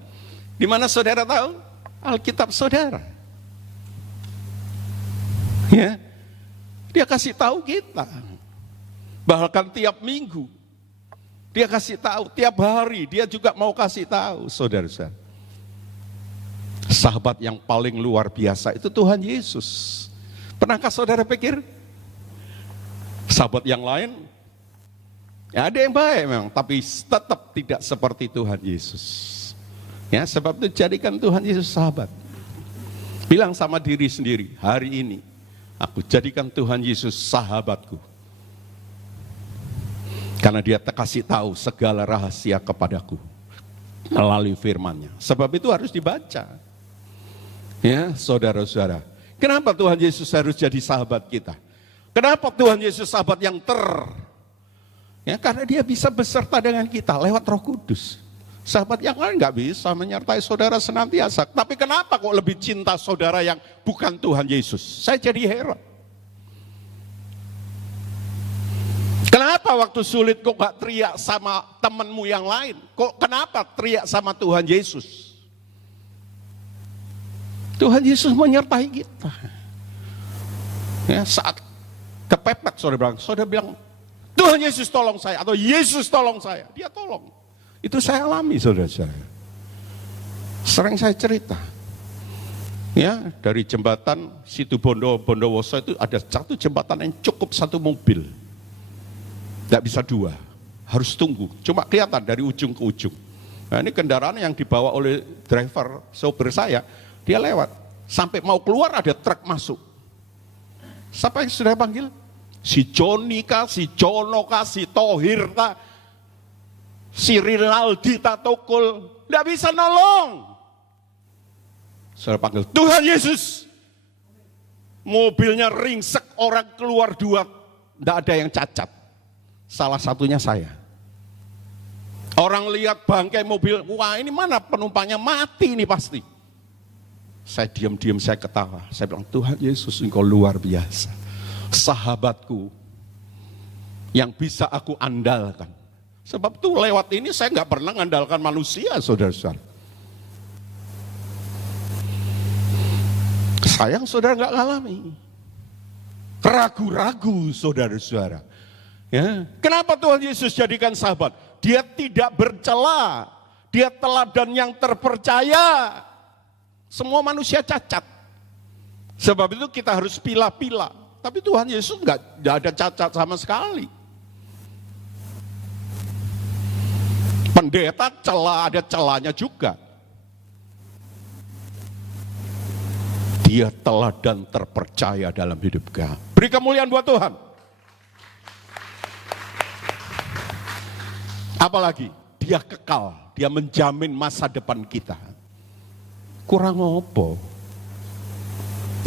Di mana saudara tahu? Alkitab saudara. Ya. Dia kasih tahu kita. Bahkan tiap minggu dia kasih tahu, tiap hari dia juga mau kasih tahu, saudara-saudara. Sahabat yang paling luar biasa itu Tuhan Yesus. Pernahkah saudara pikir sahabat yang lain? Ya, ada yang baik memang, tapi tetap tidak seperti Tuhan Yesus. Ya, sebab itu jadikan Tuhan Yesus sahabat. Bilang sama diri sendiri, hari ini aku jadikan Tuhan Yesus sahabatku. Karena dia kasih tahu segala rahasia kepadaku melalui firman-Nya. Sebab itu harus dibaca. Ya, saudara-saudara. Kenapa Tuhan Yesus harus jadi sahabat kita? Kenapa Tuhan Yesus sahabat yang Ya, karena dia bisa beserta dengan kita lewat Roh Kudus. Sahabat yang lain nggak bisa menyertai saudara senantiasa. Tapi kenapa kok lebih cinta saudara yang bukan Tuhan Yesus? Saya jadi heran. Kenapa waktu sulit kok gak teriak sama temanmu yang lain? Kenapa teriak sama Tuhan Yesus? Tuhan Yesus menyertai kita. Ya, saat kepepet saudara bilang, Tuhan Yesus tolong saya, atau Yesus tolong saya. Dia tolong. Itu saya alami saudara-saudara. Sering saya cerita. Ya, dari jembatan Situbondo, Bondowoso itu ada satu jembatan yang cukup satu mobil. Tidak bisa dua, harus tunggu. Cuma kelihatan dari ujung ke ujung. Nah, ini kendaraan yang dibawa oleh driver, sopir saya, dia lewat. Sampai mau keluar ada truk masuk. Siapa yang sudah panggil? Si Joni kah, si Jono kah, si Tohir kah, si Rinaldi Tatokul. Tidak bisa nolong. Sudah panggil, Tuhan Yesus. Mobilnya ringsek, orang keluar dua. Tidak ada yang cacat. Salah satunya saya. Orang lihat bangkai mobil, wah ini mana penumpangnya, mati ini pasti. Saya diam-diam, saya ketawa. Saya bilang, Tuhan Yesus engkau luar biasa. Sahabatku yang bisa aku andalkan. Sebab itu lewat ini saya nggak pernah mengandalkan manusia, saudara-saudara. Sayang saudara nggak ngalami. Ragu-ragu saudara-saudara. Ya. Kenapa Tuhan Yesus jadikan sahabat? Dia tidak bercela, dia teladan yang terpercaya. Semua manusia cacat. Sebab itu kita harus pilah-pilah. Tapi Tuhan Yesus nggak ada cacat sama sekali. Pendeta ada celanya juga. Dia teladan terpercaya dalam hidup kita. Beri kemuliaan buat Tuhan. Apalagi dia kekal, dia menjamin masa depan kita. Kurang apa?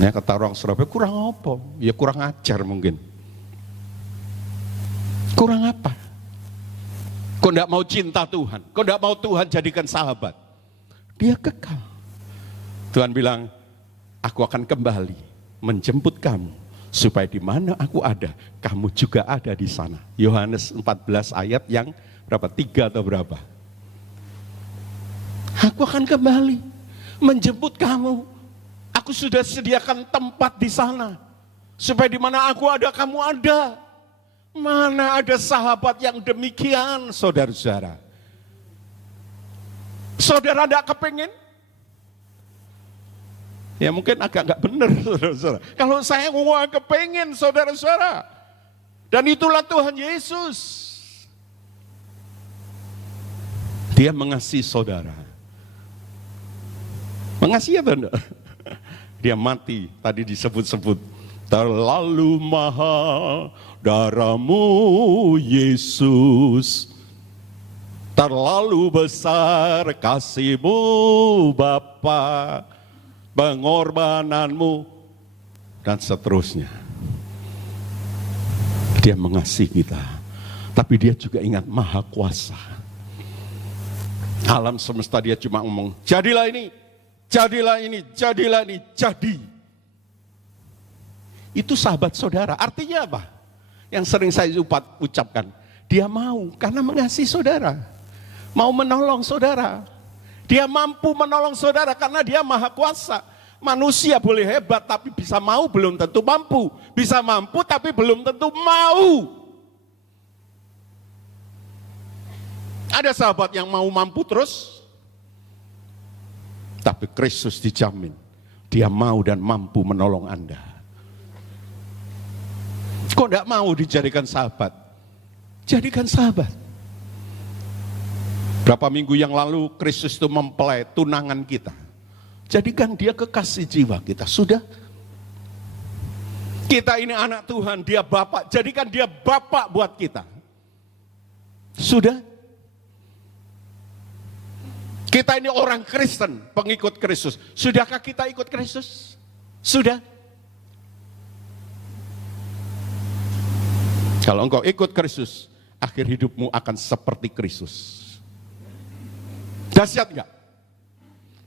Ya, kata orang Surabaya, kurang apa? Ya kurang ajar mungkin. Kurang apa? Kau tidak mau cinta Tuhan, kau tidak mau Tuhan jadikan sahabat. Dia kekal. Tuhan bilang, aku akan kembali menjemput kamu, supaya di mana aku ada, kamu juga ada di sana. Yohanes 14 ayat yang berapa? 3 atau berapa? Aku akan kembali menjemput kamu. Aku sudah sediakan tempat di sana. Supaya di mana aku ada, kamu ada. Mana ada sahabat yang demikian, saudara-saudara. Saudara tidak kepingin? Ya mungkin agak nggak benar, saudara-saudara. Kalau saya kepingin, saudara-saudara. Dan itulah Tuhan Yesus. Dia mengasihi saudara. Mengasihi atau enggak? Dia mati, tadi disebut-sebut. Terlalu mahal darahmu Yesus. Terlalu besar kasih-Mu Bapa. Pengorbananmu. Dan seterusnya. Dia mengasihi kita. Tapi dia juga ingat Maha Kuasa. Alam semesta dia cuma ngomong, jadilah ini, jadilah ini, jadilah ini, jadi. Itu sahabat saudara, artinya apa? Yang sering saya ucapkan, dia mau karena mengasihi saudara. Mau menolong saudara. Dia mampu menolong saudara karena dia maha kuasa. Manusia boleh hebat tapi bisa mau belum tentu mampu. Bisa mampu tapi belum tentu mau. Ada sahabat yang mau mampu terus, tapi Kristus dijamin, dia mau dan mampu menolong Anda. Kok tidak mau dijadikan sahabat? Jadikan sahabat. Berapa minggu yang lalu Kristus itu mempelai tunangan kita. Jadikan dia kekasih jiwa kita. Sudah. Kita ini anak Tuhan, dia Bapak. Jadikan dia Bapak buat kita. Sudah. Kita ini orang Kristen, pengikut Kristus. Sudahkah kita ikut Kristus? Sudah. Kalau engkau ikut Kristus, akhir hidupmu akan seperti Kristus. Dahsyat enggak?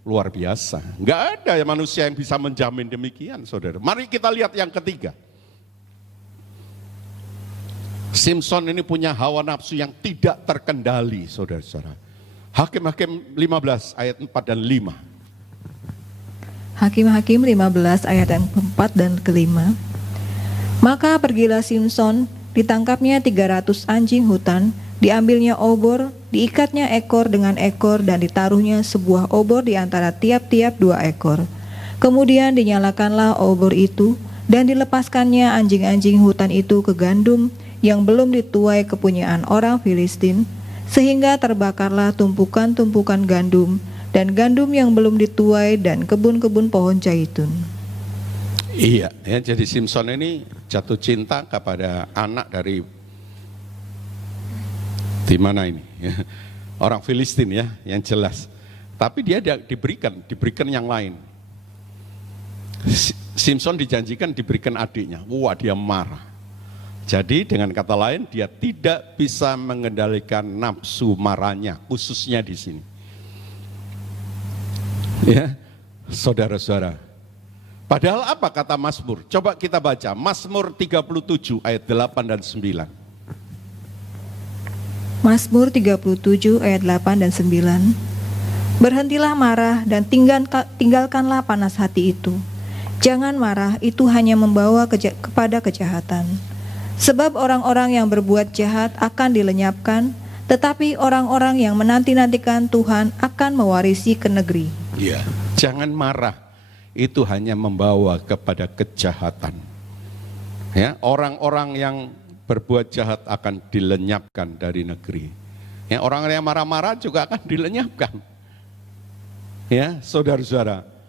Luar biasa. Enggak ada manusia yang bisa menjamin demikian, saudara. Mari kita lihat yang ketiga. Simson ini punya hawa nafsu yang tidak terkendali, saudara-saudara. Hakim-Hakim 15 ayat 4 dan 5. Hakim-Hakim 15 ayat yang keempat dan kelima. Maka pergilah Simson, ditangkapnya 300 anjing hutan, diambilnya obor, diikatnya ekor dengan ekor dan ditaruhnya sebuah obor di antara tiap-tiap 2 ekor. Kemudian dinyalakanlah obor itu dan dilepaskannya anjing-anjing hutan itu ke gandum yang belum dituai kepunyaan orang Filistin, sehingga terbakarlah tumpukan-tumpukan gandum dan gandum yang belum dituai dan kebun-kebun pohon zaitun. Iya, ya, jadi Simson ini jatuh cinta kepada anak dari di mana ini? Orang Filistin ya, yang jelas. Tapi dia diberikan yang lain. Simson dijanjikan diberikan adiknya. Wah, dia marah. Jadi dengan kata lain dia tidak bisa mengendalikan nafsu marahnya, khususnya di sini. Ya, saudara-saudara. Padahal apa kata Mazmur? Coba kita baca Mazmur 37 ayat 8 dan 9. Mazmur 37 ayat 8 dan 9. Berhentilah marah dan tinggalkanlah panas hati itu. Jangan marah, itu hanya membawa kepada kejahatan. Sebab orang-orang yang berbuat jahat akan dilenyapkan, tetapi orang-orang yang menanti-nantikan Tuhan akan mewarisi ke negeri. Ya, jangan marah, itu hanya membawa kepada kejahatan. Ya, orang-orang yang berbuat jahat akan dilenyapkan dari negeri. Ya, orang yang marah-marah juga akan dilenyapkan. Ya, saudara-saudara.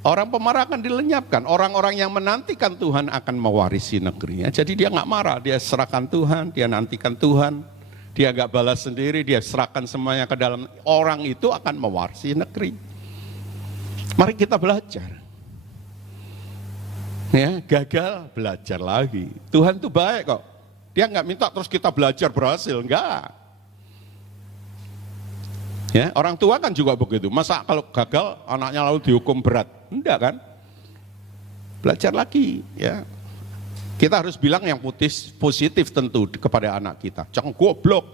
Orang pemarah akan dilenyapkan, orang-orang yang menantikan Tuhan akan mewarisi negerinya. Jadi dia nggak marah, dia serahkan Tuhan, dia nantikan Tuhan, dia nggak balas sendiri, dia serahkan semuanya ke dalam. Orang itu akan mewarisi negeri. Mari kita belajar. Ya, gagal belajar lagi. Tuhan itu baik kok. Dia nggak minta terus kita belajar berhasil, enggak. Ya, orang tua kan juga begitu. Masa kalau gagal anaknya lalu dihukum berat? Enggak kan? Belajar lagi, ya. Kita harus bilang yang positif tentu kepada anak kita. Jangan goblok.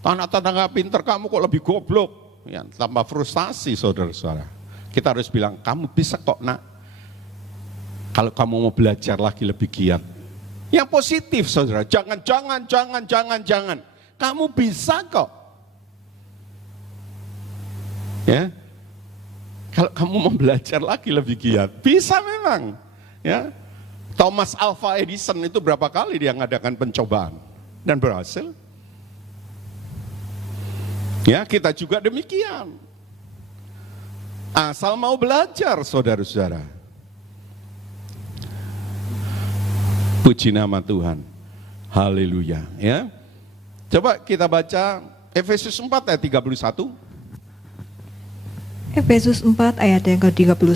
Anak tetangga pinter, kamu kok lebih goblok. Ya, tambah frustasi saudara-saudara. Kita harus bilang, kamu bisa kok nak. Kalau kamu mau belajar lagi lebih giat. Yang positif saudara, jangan. Kamu bisa kok. Ya, kalau kamu mau belajar lagi lebih giat, bisa memang. Ya, Thomas Alva Edison itu berapa kali dia ngadakan pencobaan dan berhasil. Ya, kita juga demikian. Asal mau belajar, saudara-saudara. Puji nama Tuhan. Haleluya. Ya, coba kita baca Efesus 4 ayat 31. Efesus 4 ayat yang ke-31.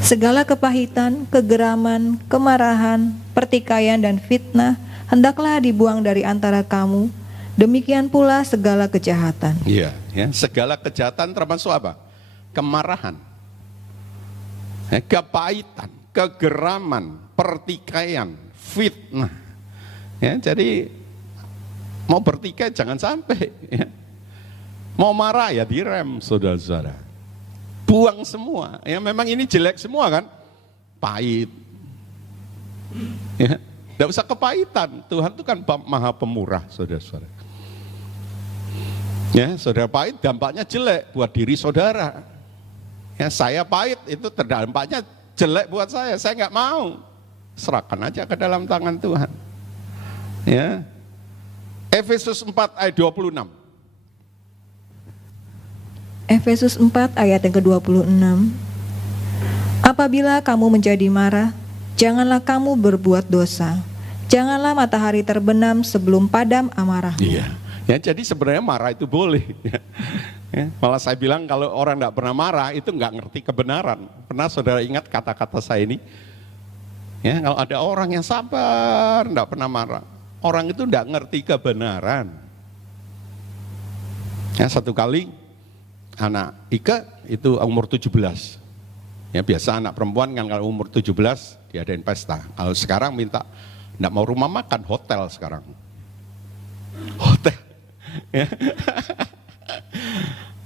Segala kepahitan, kegeraman, kemarahan, pertikaian dan fitnah hendaklah dibuang dari antara kamu. Demikian pula segala kejahatan. Iya, ya, segala kejahatan termasuk apa? Kemarahan, kepahitan, kegeraman, pertikaian, fitnah. Ya, jadi mau bertikai jangan sampai. Ya. Mau marah ya direm, saudara-saudara. Buang semua. Ya memang ini jelek semua kan. Pahit. Ya, tidak usah kepahitan. Tuhan itu kan maha pemurah, saudara-saudara. Ya, saudara pahit dampaknya jelek buat diri saudara. Ya, saya pahit itu terdampaknya jelek buat saya nggak mau. Serahkan aja ke dalam tangan Tuhan. Ya. Efesus 4 ayat 26. Efesus 4 ayat yang ke-26. Apabila kamu menjadi marah, janganlah kamu berbuat dosa. Janganlah matahari terbenam sebelum padam amarahmu. Iya. Ya, jadi sebenarnya marah itu boleh. Ya, malah saya bilang kalau orang tidak pernah marah itu nggak ngerti kebenaran. Pernah saudara ingat kata-kata saya ini? Ya, kalau ada orang yang sabar, tidak pernah marah, orang itu tidak ngerti kebenaran. Ya, satu kali anak Ika itu umur 17. Ya, biasa anak perempuan kan kalau umur 17 diadain pesta. Kalau sekarang minta tidak mau rumah makan, hotel sekarang. Hotel. Ya.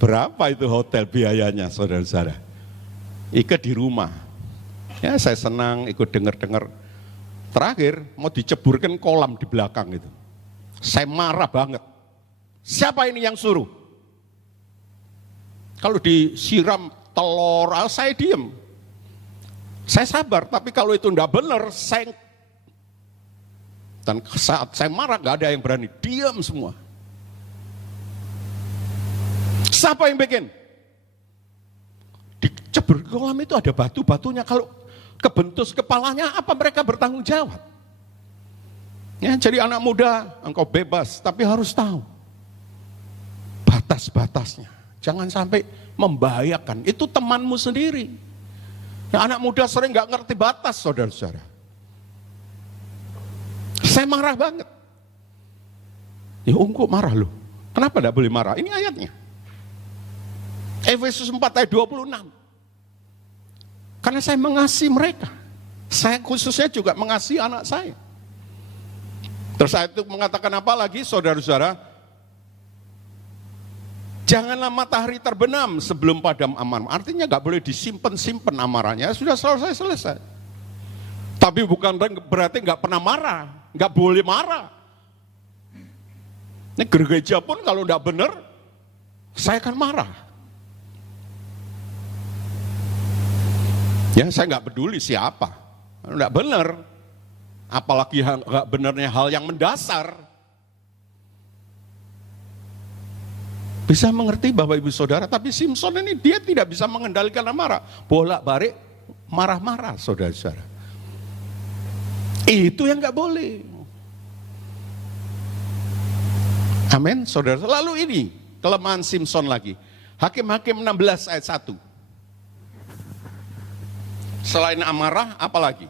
Berapa itu hotel biayanya, saudara-saudara? Ika di rumah. Ya, saya senang ikut dengar-dengar. Terakhir mau diceburkan kolam di belakang itu. Saya marah banget. Siapa ini yang suruh? Kalau disiram telur, saya diem. Saya sabar, tapi kalau itu enggak benar, dan saat saya marah gak ada yang berani, diam semua. Siapa yang bikin? Dicebur kolam itu ada batu-batunya, kalau kebentus kepalanya apa mereka bertanggung jawab? Ya, jadi anak muda, engkau bebas, tapi harus tahu batas-batasnya. Jangan sampai membahayakan, itu temanmu sendiri. Ya, anak muda sering gak ngerti batas, saudara-saudara. Saya marah banget. Ya kok marah loh? Kenapa gak boleh marah? Ini ayatnya. Efesus 4 ayat 26. Karena saya mengasihi mereka. Saya khususnya juga mengasihi anak saya. Terus saya itu mengatakan apa lagi, saudara-saudara? Janganlah matahari terbenam sebelum padam amarahmu. Artinya gak boleh disimpan-simpan amarahnya. Sudah selesai. Tapi bukan berarti gak pernah marah. Gak boleh marah. Ini gereja pun kalau gak benar, saya akan marah. Ya, saya nggak peduli siapa, nggak benar. Apalagi nggak benarnya hal yang mendasar. Bisa mengerti Bapak Ibu Saudara, tapi Simpson ini dia tidak bisa mengendalikan amarah. Bolak-balik marah-marah, saudara-saudara. Itu yang nggak boleh. Amin, saudara. Lalu ini kelemahan Simpson lagi. Hakim-Hakim 16 ayat 1. Selain amarah, apa lagi?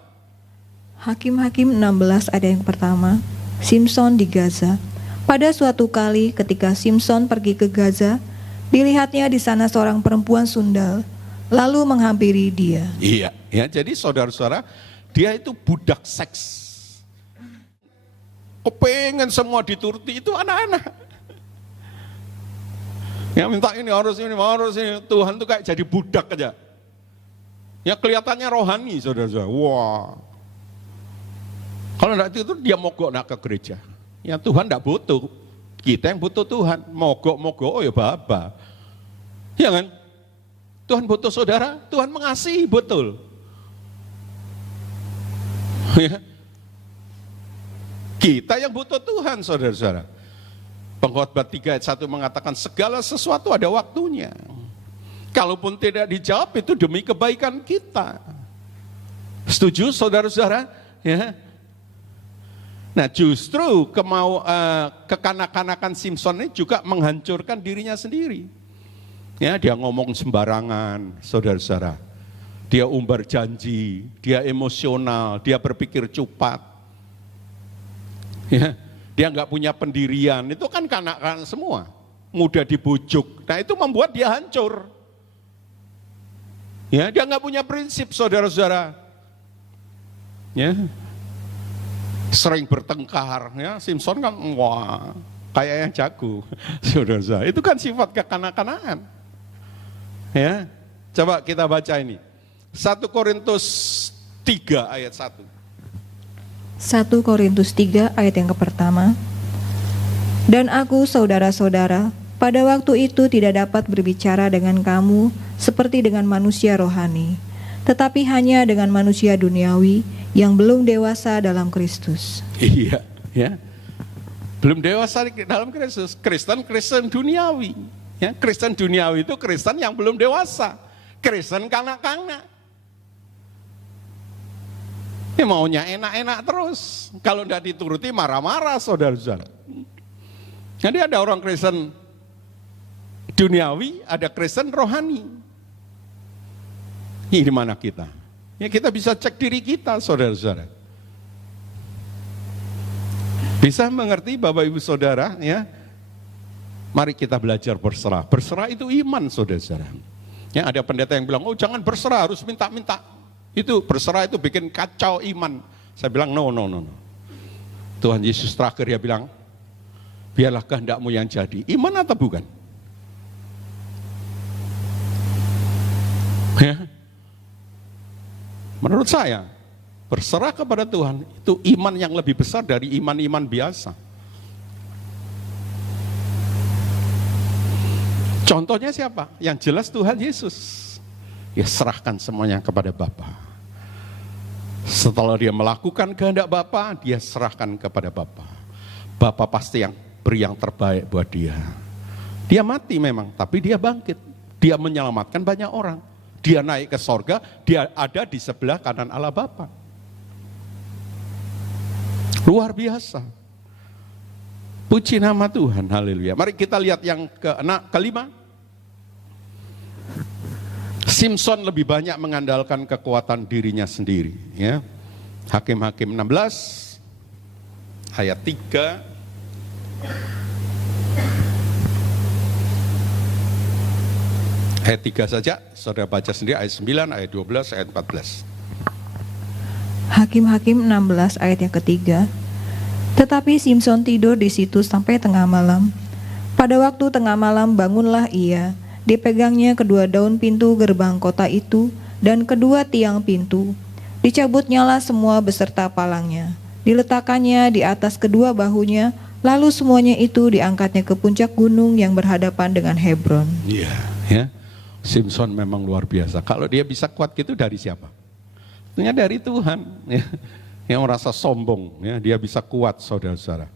Hakim-Hakim 16 ayat yang pertama, Simpson di Gaza. Pada suatu kali ketika Simpson pergi ke Gaza, dilihatnya di sana seorang perempuan sundal, lalu menghampiri dia. Iya, ya, jadi saudara-saudara, dia itu budak seks. Kepengen semua dituruti, itu anak-anak. Ya minta ini, harus ini. Tuhan tuh kayak jadi budak aja. Ya kelihatannya rohani, saudara-saudara. Wah. Kalau enggak itu dia mogok nak ke gereja. Ya Tuhan enggak butuh. Kita yang butuh Tuhan. Mogok, oh ya baba. Ya kan? Tuhan butuh saudara, Tuhan mengasihi, betul. Ya. Kita yang butuh Tuhan, saudara-saudara. Pengkhotbah 3 ayat 1 mengatakan segala sesuatu ada waktunya. Kalaupun tidak dijawab itu demi kebaikan kita. Setuju saudara-saudara? Ya. Nah justru kekanak-kanakan Simpson ini juga menghancurkan dirinya sendiri. Ya, dia ngomong sembarangan, saudara-saudara. Dia umbar janji, dia emosional, dia berpikir cepat. Ya, dia nggak punya pendirian, itu kan kanak-kanak semua. Mudah dibujuk, nah itu membuat dia hancur. Ya, dia nggak punya prinsip, saudara-saudara. Ya, sering bertengkar. Ya, Simpson kan, wah, kayak yang jago, saudara-saudara. Itu kan sifat kekanak-kanakan. Ya, coba kita baca ini. 1 Korintus 3 ayat 1. 1 Korintus 3 ayat yang pertama. Dan aku, saudara-saudara, pada waktu itu tidak dapat berbicara dengan kamu seperti dengan manusia rohani, tetapi hanya dengan manusia duniawi yang belum dewasa dalam Kristus. Iya, ya. Belum dewasa dalam Kristus. Kristen duniawi. Ya, Kristen duniawi itu Kristen yang belum dewasa, Kristen kanak-kanak. Ya, maunya enak-enak terus. Kalau tidak dituruti marah-marah, saudara-saudara. Jadi ada orang Kristen duniawi, ada Kristen rohani. Ini di mana kita? Ya, kita bisa cek diri kita, saudara-saudara. Bisa mengerti Bapak Ibu Saudara, ya? Mari kita belajar berserah. Berserah itu iman, saudara-saudara. Ya, ada pendeta yang bilang, oh jangan berserah, harus minta-minta. Itu berserah itu bikin kacau iman. Saya bilang, no. Tuhan Yesus terakhir dia bilang, biarlah kehendakmu yang jadi. Iman atau bukan? Ya. Menurut saya, berserah kepada Tuhan itu iman yang lebih besar dari iman-iman biasa. Contohnya siapa? Yang jelas Tuhan Yesus. Ya, serahkan semuanya kepada Bapa. Setelah dia melakukan kehendak Bapa, dia serahkan kepada Bapa. Bapa pasti yang beri yang terbaik buat dia. Dia mati memang, tapi dia bangkit. Dia menyelamatkan banyak orang. Dia naik ke sorga, dia ada di sebelah kanan Allah Bapa. Luar biasa. Puji nama Tuhan, haleluya. Mari kita lihat yang kelima. Simson lebih banyak mengandalkan kekuatan dirinya sendiri. Ya. Hakim-Hakim 16, ayat 3. Ayat 3 saja, saudara baca sendiri, ayat 9, ayat 12, ayat 14. Hakim-Hakim 16 ayat yang ketiga. Tetapi Simson tidur di situ sampai tengah malam. Pada waktu tengah malam bangunlah ia, dipegangnya kedua daun pintu gerbang kota itu dan kedua tiang pintu. Dicabutnyalah semua beserta palangnya, diletakkannya di atas kedua bahunya, lalu semuanya itu diangkatnya ke puncak gunung yang berhadapan dengan Hebron. Iya, ya. Simson memang luar biasa. Kalau dia bisa kuat gitu dari siapa? Tentunya dari Tuhan. Ya. Yang merasa sombong, ya, dia bisa kuat, saudara-saudara.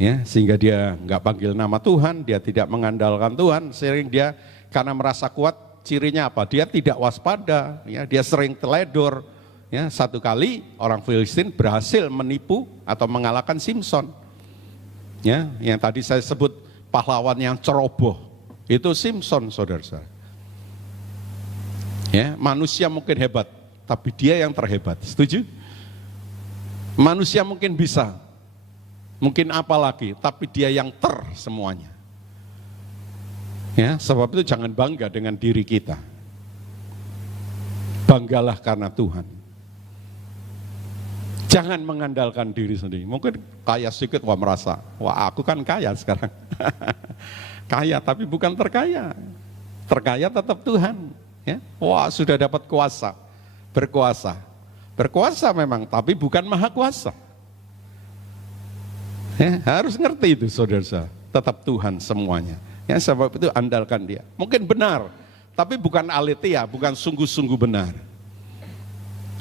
Ya, sehingga dia nggak panggil nama Tuhan, dia tidak mengandalkan Tuhan, sering dia karena merasa kuat, cirinya apa? Dia tidak waspada, ya, dia sering teledor. Ya, satu kali orang Filistin berhasil menipu atau mengalahkan Simson. Ya, yang tadi saya sebut pahlawan yang ceroboh, itu Simson, saudara-saudara. Ya, manusia mungkin hebat, tapi dia yang terhebat. Setuju? Manusia mungkin bisa, mungkin apa lagi, tapi dia yang semuanya. Ya, sebab itu jangan bangga dengan diri kita. Banggalah karena Tuhan. Jangan mengandalkan diri sendiri. Mungkin kaya sedikit, merasa, aku kan kaya sekarang. Kaya tapi bukan terkaya. Terkaya tetap Tuhan. Ya, sudah dapat kuasa, berkuasa. Berkuasa memang, tapi bukan maha kuasa. Ya, harus ngerti itu, saudara-saudara. Tetap Tuhan semuanya. Ya, sebab itu andalkan dia. Mungkin benar, tapi bukan aletheia, bukan sungguh-sungguh benar.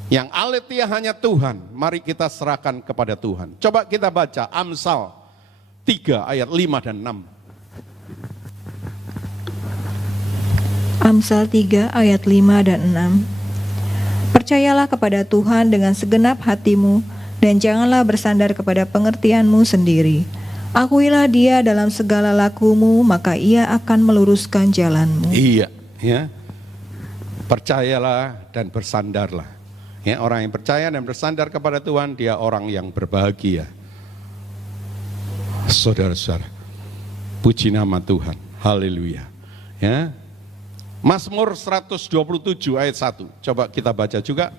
Yang aletheia hanya Tuhan. Mari kita serahkan kepada Tuhan. Coba kita baca Amsal 3 ayat 5 dan 6. Amsal 3 ayat 5 dan 6. Percayalah kepada Tuhan dengan segenap hatimu, dan janganlah bersandar kepada pengertianmu sendiri. Akuilah dia dalam segala lakumu, maka ia akan meluruskan jalanmu. Iya, ya. Percayalah dan bersandarlah. Ya, orang yang percaya dan bersandar kepada Tuhan, dia orang yang berbahagia. Saudara-saudara, puji nama Tuhan. Haleluya. Ya. Mazmur 127 ayat 1. Coba kita baca juga.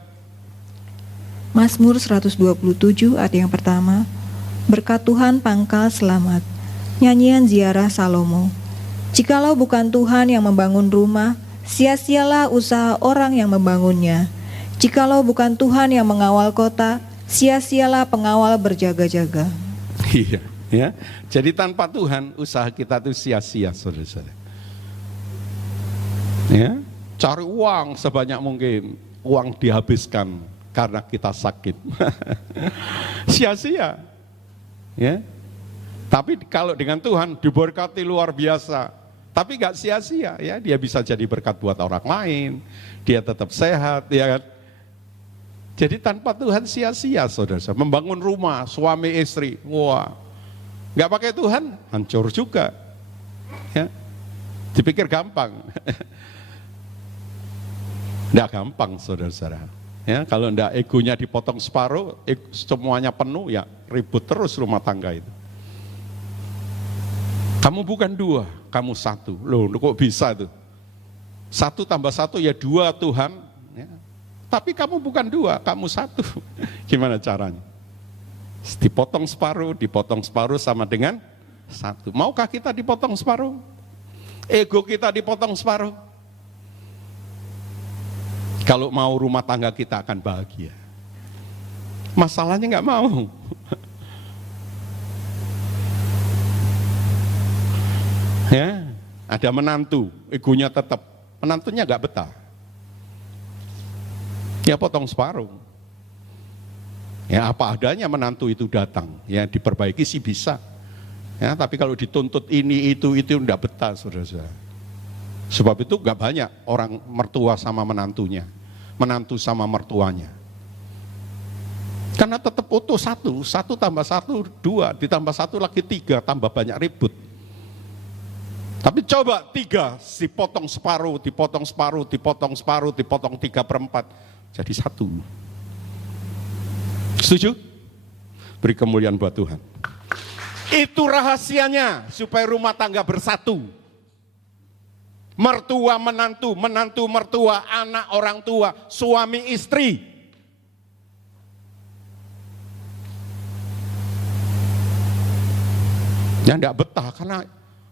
Mazmur 127 ayat yang pertama. Berkat Tuhan pangkal selamat. Nyanyian ziarah Salomo. Jikalau bukan Tuhan yang membangun rumah, sia-sialah usaha orang yang membangunnya. Jikalau bukan Tuhan yang mengawal kota, sia-sialah pengawal berjaga-jaga. Iya, ya. Jadi tanpa Tuhan usaha kita itu sia-sia, saudara-saudara. Ya, cari uang sebanyak mungkin, uang dihabiskan karena kita sakit. Sia-sia. Ya. Tapi kalau dengan Tuhan diberkati luar biasa. Tapi nggak sia-sia ya, dia bisa jadi berkat buat orang lain, dia tetap sehat ya kan. Jadi tanpa Tuhan sia-sia saudara, membangun rumah, suami istri, wah, nggak pakai Tuhan, hancur juga. Ya. Dipikir gampang, nggak gampang saudara-saudara. Ya, kalau nggak egonya dipotong separuh, semuanya penuh ya ribut terus rumah tangga itu. Kamu bukan dua, kamu satu. Loh, kok bisa tuh? 1 tambah 1 ya 2 Tuhan. Ya. Tapi kamu bukan 2, kamu 1. Gimana caranya? Dipotong separuh sama dengan 1. Maukah kita dipotong separuh? Ego kita dipotong separuh? Kalau mau rumah tangga kita akan bahagia. Masalahnya nggak mau. Ya, ada menantu, egonya tetap, menantunya nggak betah. Ya potong separuh. Ya apa adanya menantu itu datang, ya diperbaiki sih bisa. Ya tapi kalau dituntut ini itu nggak betah saudara-saudara. Sebab itu nggak banyak orang mertua sama menantunya, menantu sama mertuanya. Karena tetap utuh 1 tambah 1, 2, ditambah 1 lagi 3, tambah banyak ribut. Tapi coba 3, dipotong separuh, dipotong 3/4, jadi 1. Setuju? Beri kemuliaan buat Tuhan. Itu rahasianya, supaya rumah tangga bersatu. Mertua menantu, menantu mertua, anak orang tua, suami istri. Ya enggak betah, karena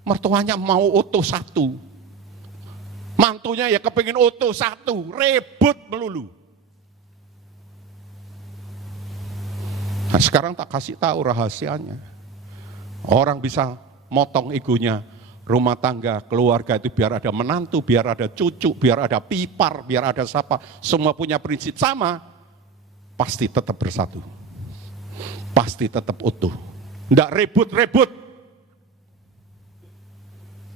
mertuanya mau utuh 1, mantunya ya kepingin utuh 1, ribut melulu. Nah sekarang tak kasih tahu rahasianya. Orang bisa motong egonya, rumah tangga, keluarga itu biar ada menantu, biar ada cucu, biar ada pipar, biar ada siapa, semua punya prinsip sama, pasti tetap bersatu, pasti tetap utuh, enggak ribut-ribut.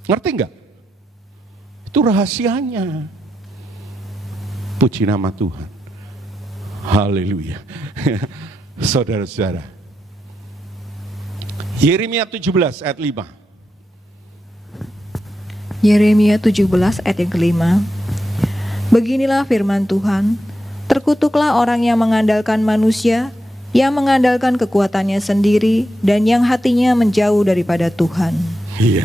Ngerti enggak? Itu rahasianya. Puji nama Tuhan. Haleluya. Saudara-saudara. Yeremia 17 ayat 5. Yeremia 17 ayat yang kelima. Beginilah firman Tuhan, terkutuklah orang yang mengandalkan manusia, yang mengandalkan kekuatannya sendiri, dan yang hatinya menjauh daripada Tuhan. Iya,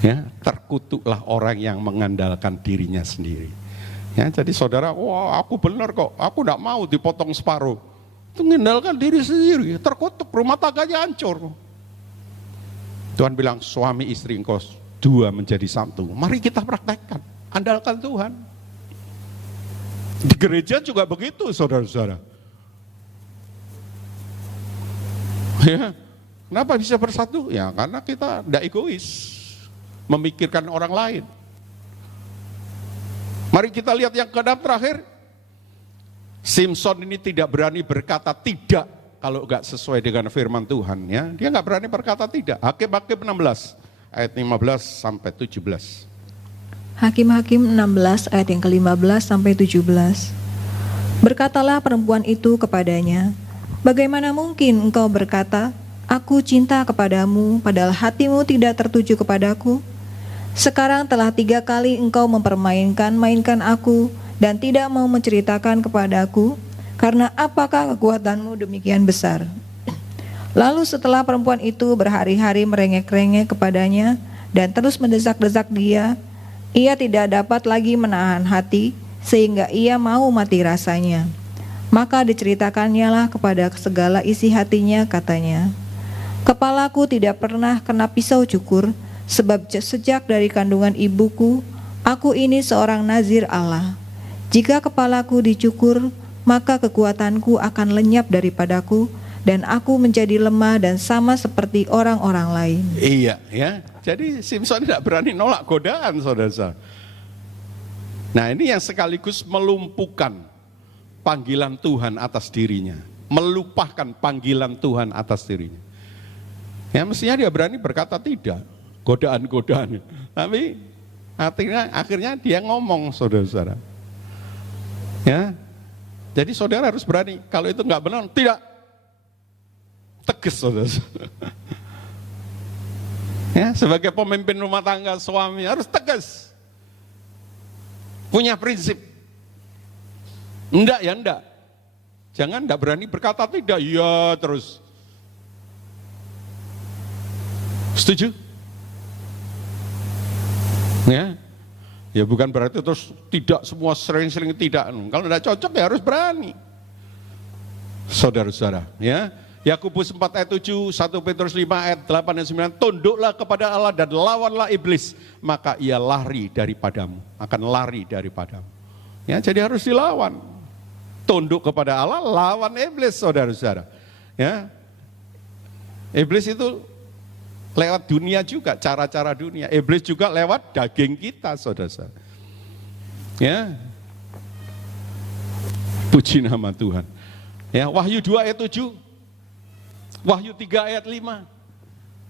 ya, terkutuklah orang yang mengandalkan dirinya sendiri. Ya, jadi saudara, wah aku benar kok, aku enggak mau dipotong separuh. Itu mengandalkan diri sendiri, terkutuk, rumah tangganya hancur. Tuhan bilang, suami istri engkau 2 menjadi 1. Mari kita praktekkan, andalkan Tuhan. Di gereja juga begitu saudara-saudara. Ya. Kenapa bisa bersatu? Ya karena kita tidak egois, memikirkan orang lain. Mari kita lihat yang ke-6 terakhir. Simson ini tidak berani berkata tidak kalau nggak sesuai dengan firman Tuhan. Ya, dia nggak berani berkata tidak. Hakim-Hakim 16 ayat 15 sampai 17. Hakim-Hakim 16 ayat yang ke-15 sampai 17. Berkatalah perempuan itu kepadanya, bagaimana mungkin engkau berkata, aku cinta kepadamu, padahal hatimu tidak tertuju kepadaku? Sekarang telah 3 kali engkau mempermainkan aku, dan tidak mau menceritakan kepadaku, karena apakah kekuatanmu demikian besar? Lalu setelah perempuan itu berhari-hari merengek-rengek kepadanya, dan terus mendesak-desak dia, ia tidak dapat lagi menahan hati, sehingga ia mau mati rasanya. Maka diceritakannya lah kepada segala isi hatinya, katanya, kepalaku tidak pernah kena pisau cukur, sebab sejak dari kandungan ibuku, aku ini seorang nazir Allah. Jika kepalaku dicukur, maka kekuatanku akan lenyap daripadaku, dan aku menjadi lemah dan sama seperti orang-orang lain. Iya, ya. Jadi Simson tidak berani nolak godaan, saudara-saudara. Nah ini yang sekaligus melumpuhkan panggilan Tuhan atas dirinya, melupakan panggilan Tuhan atas dirinya. Ya mestinya dia berani berkata tidak, godaan-godaan. Tapi Akhirnya dia ngomong, saudara-saudara. Ya, jadi saudara harus berani. Kalau itu nggak benar, tidak. Tegas, saudara-saudara. Ya, sebagai pemimpin rumah tangga, suami harus tegas. Punya prinsip. Enggak ya enggak. Jangan enggak berani berkata tidak, iya terus. Setuju? Ya bukan berarti terus tidak semua sering-sering tidak. Kalau tidak cocok ya harus berani. Saudara-saudara, ya. Yakobus 4 ayat 7, 1 Petrus 5 ayat 8 dan 9, tunduklah kepada Allah dan lawanlah iblis, maka ia lari daripadamu, akan lari daripadamu. Ya, jadi harus dilawan. Tunduk kepada Allah, lawan iblis, saudara-saudara. Ya. Iblis itu lewat dunia juga, cara-cara dunia. Iblis juga lewat daging kita, saudara-saudara. Ya. Puji nama Tuhan. Ya, Wahyu 2 ayat 7. Wahyu 3 ayat 5.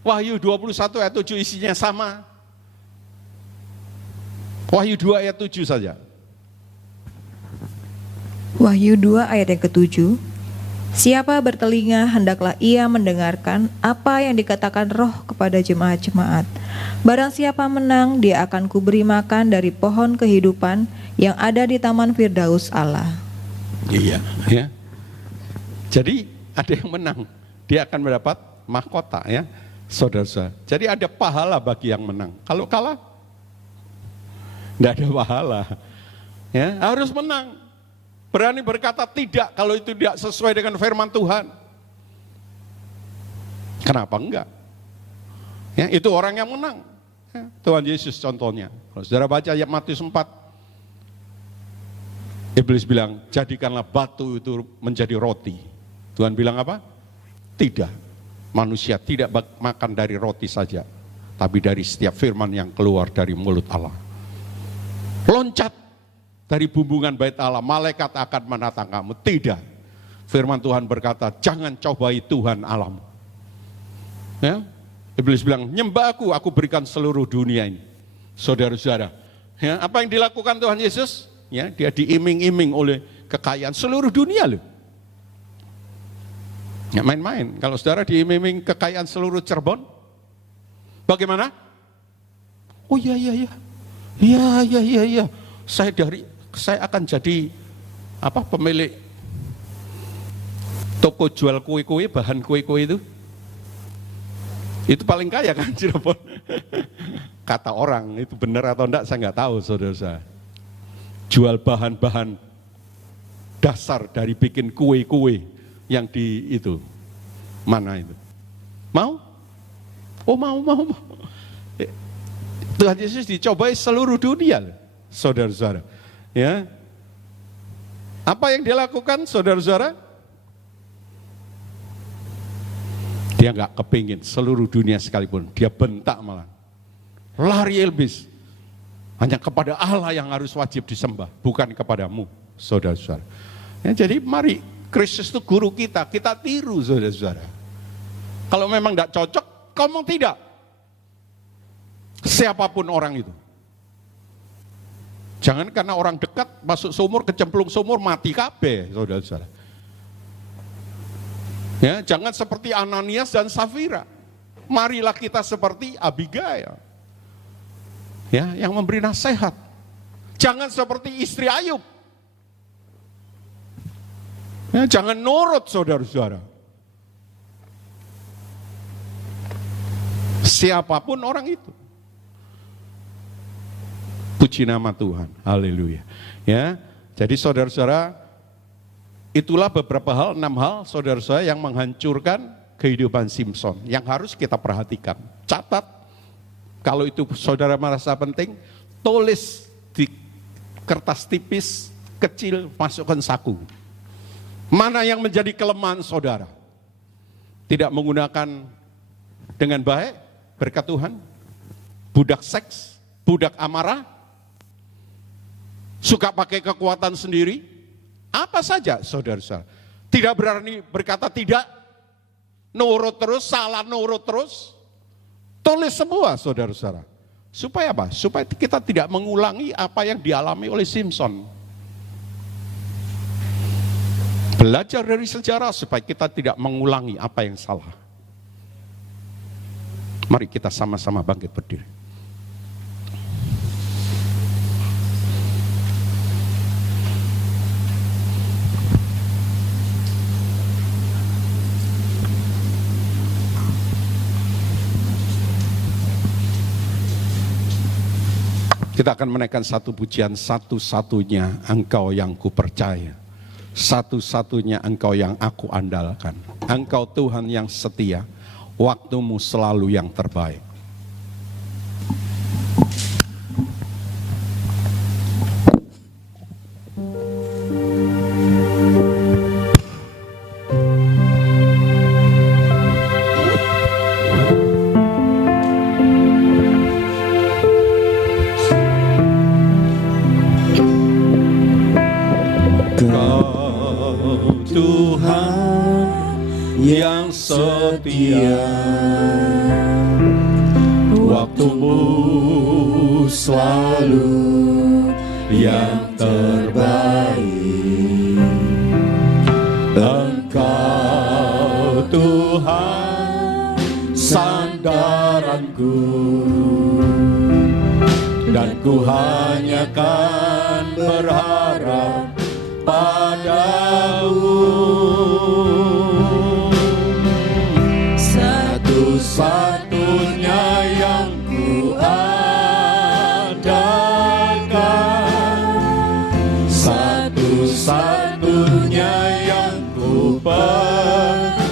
Wahyu 21 ayat 7 isinya sama. Wahyu 2 ayat 7 saja. Wahyu 2 ayat yang ke-7. Siapa bertelinga hendaklah ia mendengarkan apa yang dikatakan Roh kepada jemaat-jemaat. Barang siapa menang, dia akan kuberi makan dari pohon kehidupan yang ada di taman Firdaus Allah. Iya, ya. Jadi ada yang menang, dia akan mendapat mahkota, ya, saudara-saudara. Jadi ada pahala bagi yang menang. Kalau kalah, tidak ada pahala. Ya, harus menang. Berani berkata tidak kalau itu tidak sesuai dengan firman Tuhan. Kenapa enggak? Ya, itu orang yang menang. Ya, Tuhan Yesus contohnya. Kalau saudara baca ayat Matius 4, Iblis bilang, jadikanlah batu itu menjadi roti. Tuhan bilang apa? Tidak. Manusia tidak makan dari roti saja, tapi dari setiap firman yang keluar dari mulut Allah. Loncat dari bumbungan bait Allah, malaikat akan menatang kamu. Tidak. Firman Tuhan berkata, jangan cobai Tuhan Allahmu. Ya? Iblis bilang, nyembah aku berikan seluruh dunia ini. Saudara-saudara, ya, apa yang dilakukan Tuhan Yesus? Ya, dia diiming-iming oleh kekayaan seluruh dunia loh. Nggak main-main. Kalau saudara diiming-iming kekayaan seluruh Cirebon, bagaimana? Oh iya. Saya akan jadi pemilik toko jual kue-kue, bahan kue-kue itu. Itu paling kaya kan Cirebon. Kata orang, itu benar atau enggak saya nggak tahu, saudara-saudara. Jual bahan-bahan dasar dari bikin kue-kue yang di itu. Mana itu? Mau? Oh mau. Tuhan Yesus dicobai seluruh dunia, saudara-saudara. Ya, apa yang dia lakukan, saudara-saudara? Dia nggak kepingin seluruh dunia sekalipun, dia bentak malah. Lari iblis, hanya kepada Allah yang harus wajib disembah, bukan kepadamu, saudara-saudara. Ya, jadi mari, Kristus itu guru kita tiru, saudara-saudara. Kalau memang nggak cocok, ngomong tidak. Siapapun orang itu. Jangan karena orang dekat masuk sumur, kecemplung sumur, mati kabeh, saudara-saudara. Ya, jangan seperti Ananias dan Safira. Marilah kita seperti Abigail. Ya, yang memberi nasihat. Jangan seperti istri Ayub. Ya, jangan nurut, saudara-saudara. Siapapun orang itu. Puji nama Tuhan, haleluya. Ya, jadi saudara-saudara, itulah beberapa hal, 6 hal saudara-saudara yang menghancurkan kehidupan Simson, yang harus kita perhatikan. Catat, kalau itu saudara merasa penting, tulis di kertas tipis, kecil, masukkan saku. Mana yang menjadi kelemahan saudara? Tidak menggunakan dengan baik berkat Tuhan, budak seks, budak amarah, suka pakai kekuatan sendiri, apa saja saudara-saudara. Tidak berani berkata tidak, nurut terus, salah nurut terus. Tulis semua saudara-saudara. Supaya apa? Supaya kita tidak mengulangi apa yang dialami oleh Simson. Belajar dari sejarah supaya kita tidak mengulangi apa yang salah. Mari kita sama-sama bangkit berdiri. Kita akan menaikkan satu pujian, satu-satunya Engkau yang kupercaya. Satu-satunya Engkau yang aku andalkan. Engkau Tuhan yang setia, waktumu selalu yang terbaik. Yang setia, waktumu selalu yang terbaik. Engkau Tuhan sandaranku, dan ku hanya kan berharap padamu. Satu-satunya yang ku andalkan, satu-satunya yang ku percaya.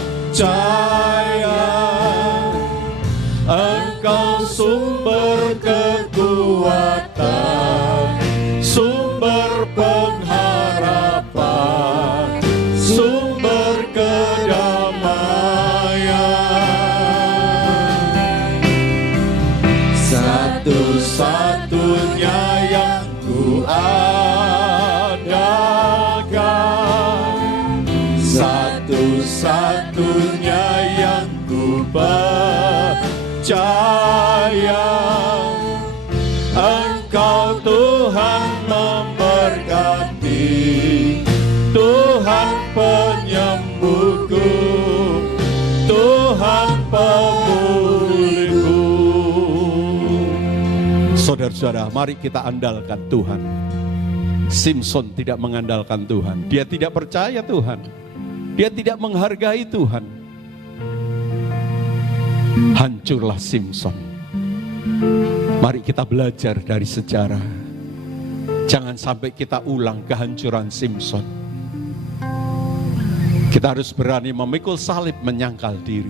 Engkau sumber kekuatan, sumber pengharapan, sumber kedamaian. Satu-satunya yang ku andalkan, satu-satunya yang ku percaya. Engkau Tuhan memberkati, Tuhan penyembuhku, Tuhan pemulihku. Saudara-saudara, mari kita andalkan Tuhan. Simson tidak mengandalkan Tuhan. Dia tidak percaya Tuhan. Dia tidak menghargai Tuhan. Hancurlah Simson. Mari kita belajar dari sejarah. Jangan sampai kita ulang kehancuran Simson. Kita harus berani memikul salib, menyangkal diri.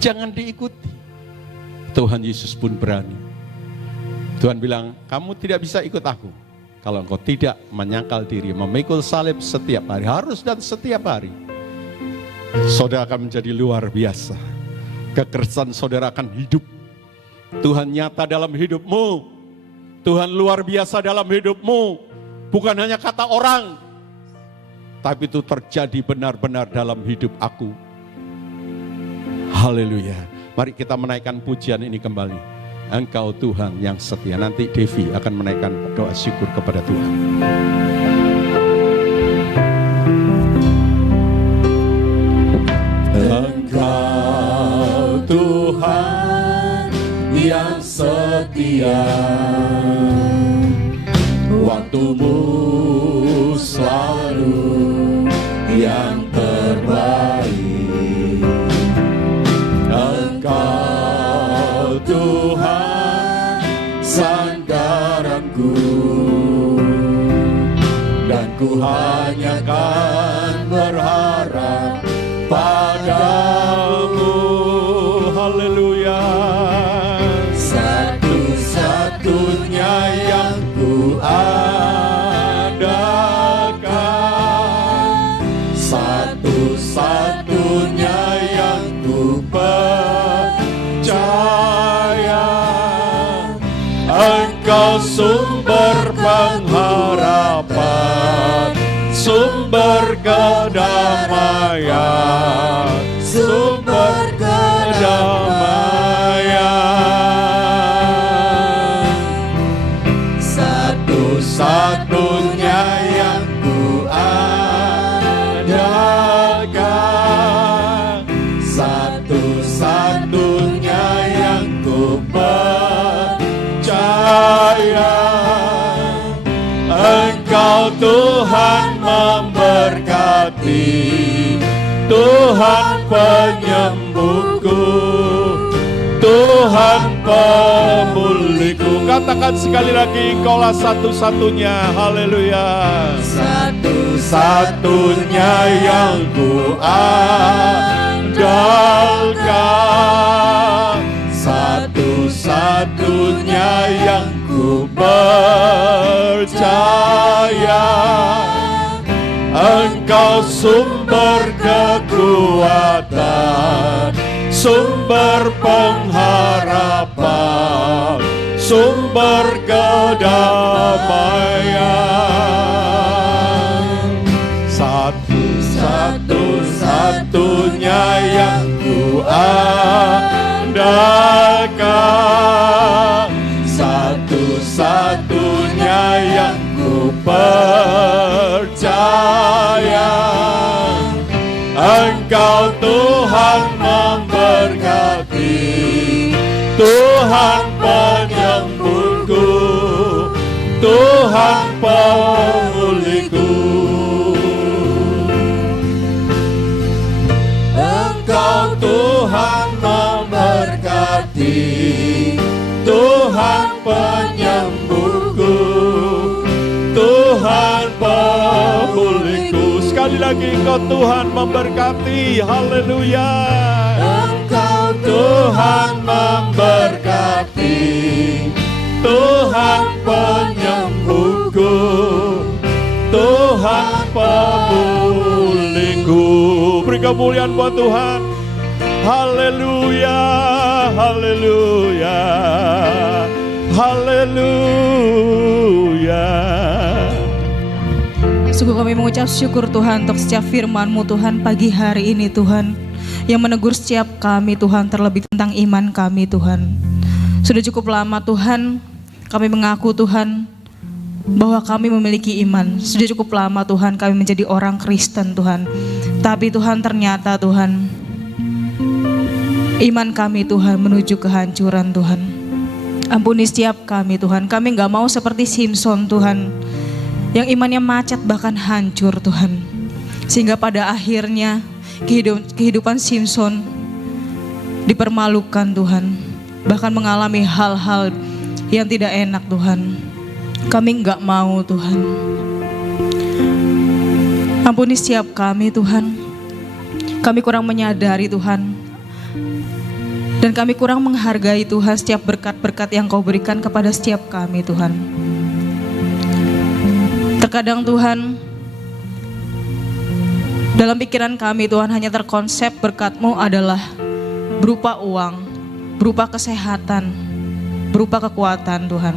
Jangan diikuti. Tuhan Yesus pun berani. Tuhan bilang, kamu tidak bisa ikut aku kalau engkau tidak menyangkal diri, memikul salib setiap hari, harus dan setiap hari. Saudara akan menjadi luar biasa. Kekristenan saudara akan hidup. Tuhan nyata dalam hidupmu. Tuhan luar biasa dalam hidupmu. Bukan hanya kata orang, tapi itu terjadi benar-benar dalam hidup aku. Haleluya. Mari kita menaikkan pujian ini kembali. Engkau Tuhan yang setia. Nanti Devi akan menaikkan doa syukur kepada Tuhan. Engkau Tuhan yang setia, waktumu selalu yang terbaik. Engkau Tuhan sandaranku, dan ku hanya kan berharap padamu. Haleluya. Satu-satunya yang ku andalkan, satu-satunya yang ku percaya. Engkau sumber pengharapan, sumber kedamaian, sumber kedamaian. memberkati, Tuhan penyembuhku, Tuhan pemulihku. Katakan sekali lagi, Engkaulah satu-satunya. Haleluya. Satu-satunya yang ku andalkan, satu-satunya yang ku percaya. Engkau sumber kekuatan, sumber pengharapan, sumber kedamaian. Satu-satunya yang ku andalkan, satu-satunya yang ku percaya. Engkau Tuhan memberkati, Tuhan penyembuhku, Tuhan pemulihku. Engkau Tuhan memberkati, Tuhan penyembuhku, Tuhan pemulihku. Sekali lagi, Engkau Tuhan memberkati. Haleluya. Engkau Tuhan memberkati, Tuhan penyembuhku, Tuhan pemulihku. Beri kemuliaan buat Tuhan. Haleluya, haleluya, haleluya. Sungguh kami mengucap syukur Tuhan untuk setiap firman-Mu Tuhan pagi hari ini Tuhan, yang menegur setiap kami Tuhan, terlebih tentang iman kami Tuhan. Sudah cukup lama Tuhan kami mengaku Tuhan bahwa kami memiliki iman. Sudah cukup lama Tuhan kami menjadi orang Kristen Tuhan. Tapi Tuhan ternyata Tuhan, iman kami Tuhan menuju kehancuran Tuhan. Ampuni setiap kami Tuhan. Kami gak mau seperti Simson Tuhan, yang imannya macet bahkan hancur Tuhan. Sehingga pada akhirnya kehidupan Simson dipermalukan Tuhan. Bahkan mengalami hal-hal yang tidak enak Tuhan. Kami gak mau Tuhan. Ampuni setiap kami Tuhan. Kami kurang menyadari Tuhan. Dan kami kurang menghargai Tuhan setiap berkat-berkat yang Kau berikan kepada setiap kami Tuhan. Terkadang Tuhan, dalam pikiran kami Tuhan hanya terkonsep berkat-Mu adalah berupa uang, berupa kesehatan, berupa kekuatan Tuhan.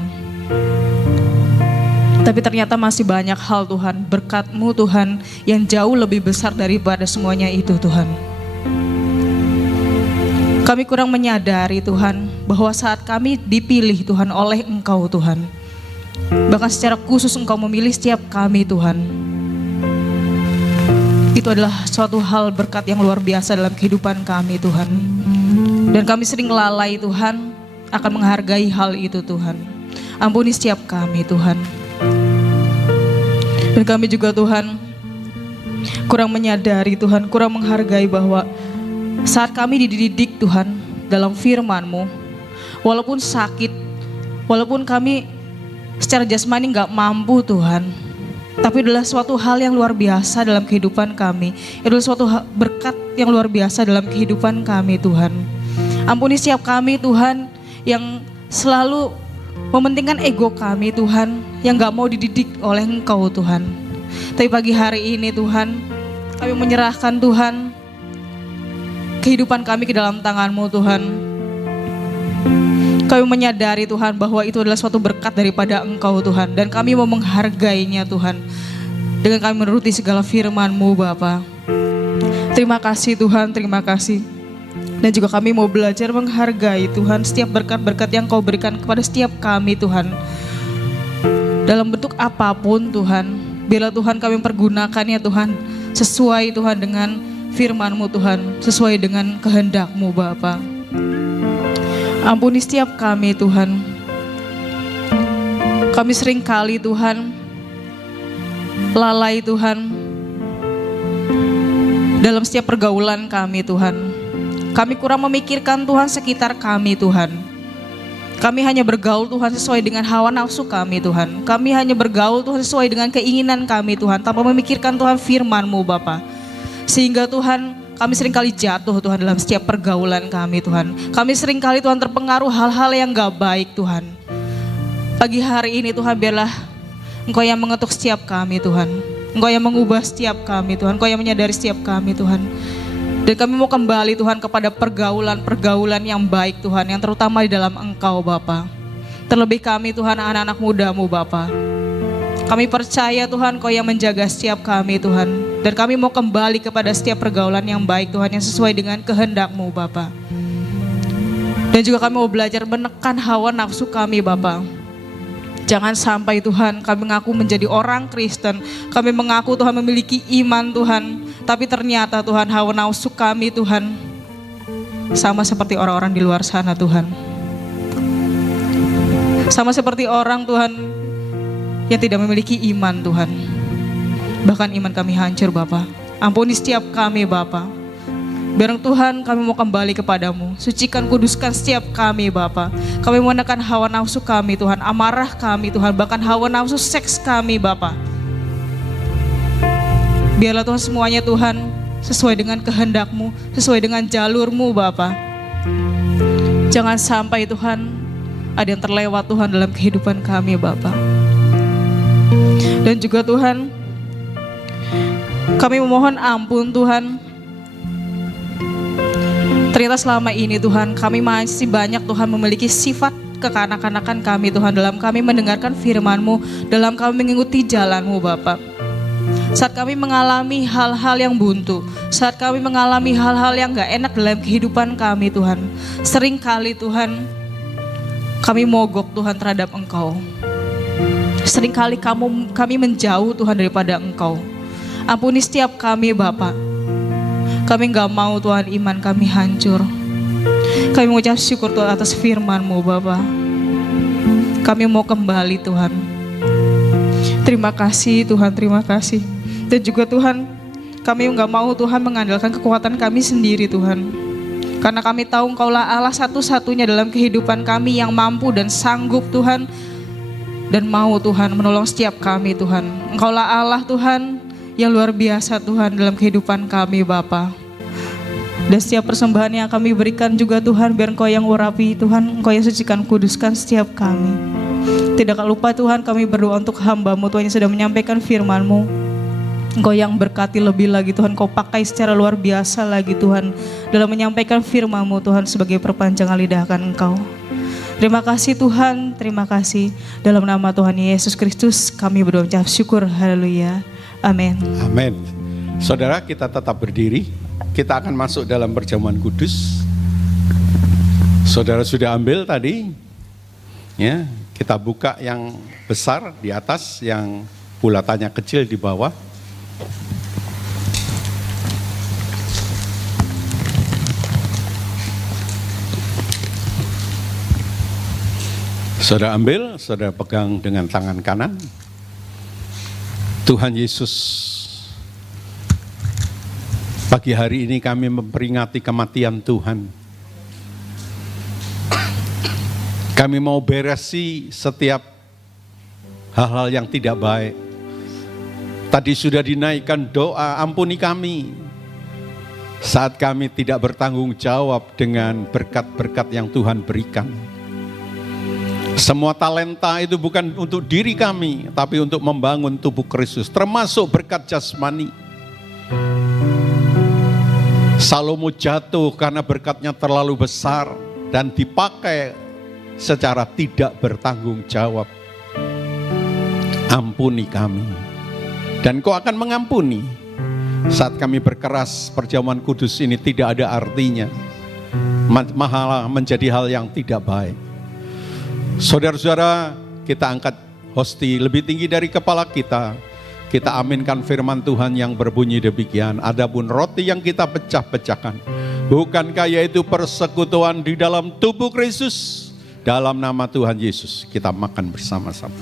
Tapi ternyata masih banyak hal Tuhan, berkat-Mu Tuhan yang jauh lebih besar daripada semuanya itu Tuhan. Kami kurang menyadari Tuhan bahwa saat kami dipilih Tuhan oleh Engkau Tuhan, bahkan secara khusus Engkau memilih setiap kami Tuhan, itu adalah suatu hal berkat yang luar biasa dalam kehidupan kami Tuhan. Dan kami sering lalai Tuhan akan menghargai hal itu Tuhan. Ampuni setiap kami Tuhan. Dan kami juga Tuhan kurang menyadari Tuhan, kurang menghargai bahwa saat kami dididik Tuhan dalam firman-Mu, walaupun sakit, walaupun kami secara jasmani gak mampu Tuhan, tapi adalah suatu hal yang luar biasa dalam kehidupan kami. Itu adalah suatu berkat yang luar biasa dalam kehidupan kami Tuhan. Ampuni setiap kami Tuhan yang selalu mementingkan ego kami Tuhan, yang gak mau dididik oleh Engkau Tuhan. Tapi pagi hari ini Tuhan, kami menyerahkan Tuhan kehidupan kami ke dalam tangan-Mu Tuhan. Kami menyadari Tuhan bahwa itu adalah suatu berkat daripada Engkau Tuhan. Dan kami mau menghargainya Tuhan, dengan kami menuruti segala firman-Mu Bapa. Terima kasih Tuhan, terima kasih. Dan juga kami mau belajar menghargai Tuhan setiap berkat-berkat yang Kau berikan kepada setiap kami Tuhan. Dalam bentuk apapun Tuhan, biarlah Tuhan kami mempergunakannya Tuhan, sesuai Tuhan dengan firman-Mu Tuhan, sesuai dengan kehendak-Mu Bapa. Ampuni setiap kami Tuhan. Kami sering kali Tuhan lalai Tuhan dalam setiap pergaulan kami Tuhan. Kami kurang memikirkan Tuhan sekitar kami Tuhan. Kami hanya bergaul Tuhan sesuai dengan hawa nafsu kami Tuhan. Kami hanya bergaul Tuhan sesuai dengan keinginan kami Tuhan, tanpa memikirkan Tuhan firman-Mu Bapa. Sehingga Tuhan, kami seringkali jatuh Tuhan dalam setiap pergaulan kami Tuhan. Kami seringkali Tuhan terpengaruh hal-hal yang gak baik Tuhan. Pagi hari ini Tuhan, biarlah Engkau yang mengetuk setiap kami Tuhan. Engkau yang mengubah setiap kami Tuhan. Engkau yang menyadari setiap kami Tuhan. Dan kami mau kembali Tuhan kepada pergaulan-pergaulan yang baik Tuhan, yang terutama di dalam Engkau Bapa. Terlebih kami Tuhan, anak-anak muda-Mu Bapa. Kami percaya Tuhan Engkau yang menjaga setiap kami Tuhan. Dan kami mau kembali kepada setiap pergaulan yang baik Tuhan, yang sesuai dengan kehendak-Mu Bapa. Dan juga kami mau belajar menekan hawa nafsu kami Bapa. Jangan sampai Tuhan kami mengaku menjadi orang Kristen, kami mengaku Tuhan memiliki iman Tuhan, tapi ternyata Tuhan hawa nafsu kami Tuhan sama seperti orang-orang di luar sana Tuhan. Sama seperti orang Tuhan yang tidak memiliki iman Tuhan. Bahkan iman kami hancur Bapa. Ampuni setiap kami Bapa. Biar Tuhan kami mau kembali kepadamu. Sucikan, kuduskan setiap kami Bapa. Kami mau menekan hawa nafsu kami Tuhan, amarah kami Tuhan, bahkan hawa nafsu seks kami Bapa. Biarlah Tuhan semuanya Tuhan sesuai dengan kehendak-Mu, sesuai dengan jalur-Mu Bapa. Jangan sampai Tuhan ada yang terlewat Tuhan dalam kehidupan kami Bapa. Dan juga Tuhan, kami memohon ampun Tuhan. Ternyata selama ini Tuhan, kami masih banyak Tuhan memiliki sifat kekanak-kanakan kami Tuhan, dalam kami mendengarkan firman-Mu, dalam kami mengikuti jalan-Mu Bapa. Saat kami mengalami hal-hal yang buntu, saat kami mengalami hal-hal yang gak enak dalam kehidupan kami Tuhan, sering kali Tuhan kami mogok Tuhan terhadap Engkau. Sering kali kami menjauh Tuhan daripada Engkau. Ampuni setiap kami Bapa. Kami gak mau Tuhan iman kami hancur. Kami mengucap syukur Tuhan atas firman-Mu Bapa. Kami mau kembali Tuhan. Terima kasih Tuhan, terima kasih. Dan juga Tuhan, kami gak mau Tuhan mengandalkan kekuatan kami sendiri Tuhan. Karena kami tahu Engkaulah Allah satu-satunya dalam kehidupan kami yang mampu dan sanggup Tuhan. Dan mau Tuhan menolong setiap kami Tuhan. Engkaulah Allah Tuhan yang luar biasa Tuhan dalam kehidupan kami Bapa. Dan setiap persembahan yang kami berikan juga Tuhan, biar Engkau yang urapi Tuhan, Engkau yang sucikan, kuduskan setiap kami. Tidak lupa Tuhan, kami berdoa untuk hamba-Mu Tuhan yang sudah menyampaikan firman-Mu. Engkau yang berkati lebih lagi Tuhan, Engkau pakai secara luar biasa lagi Tuhan dalam menyampaikan firman-Mu Tuhan sebagai perpanjangan lidah akan Engkau. Terima kasih Tuhan, terima kasih. Dalam nama Tuhan Yesus Kristus kami berdoa ucap syukur, haleluya. Amin. Amin. Saudara, kita tetap berdiri. Kita akan masuk dalam perjamuan kudus. Saudara sudah ambil tadi, ya. Kita buka yang besar di atas, yang bulatannya kecil di bawah. Saudara ambil, saudara pegang dengan tangan kanan. Tuhan Yesus, pagi hari ini kami memperingati kematian Tuhan. Kami mau beresi setiap hal-hal yang tidak baik. Tadi sudah dinaikkan doa, ampuni kami. Saat kami tidak bertanggung jawab dengan berkat-berkat yang Tuhan berikan. Semua talenta itu bukan untuk diri kami, tapi untuk membangun tubuh Kristus, termasuk berkat jasmani. Salomo jatuh karena berkatnya terlalu besar dan dipakai secara tidak bertanggung jawab. Ampuni kami, dan Kau akan mengampuni. Saat kami berkeras, perjamuan kudus ini tidak ada artinya, malah menjadi hal yang tidak baik. Saudara-saudara, kita angkat hosti lebih tinggi dari kepala kita. Kita aminkan firman Tuhan yang berbunyi demikian. Adapun roti yang kita pecah-pecahkan, bukankah yaitu persekutuan di dalam tubuh Kristus? Dalam nama Tuhan Yesus, kita makan bersama-sama.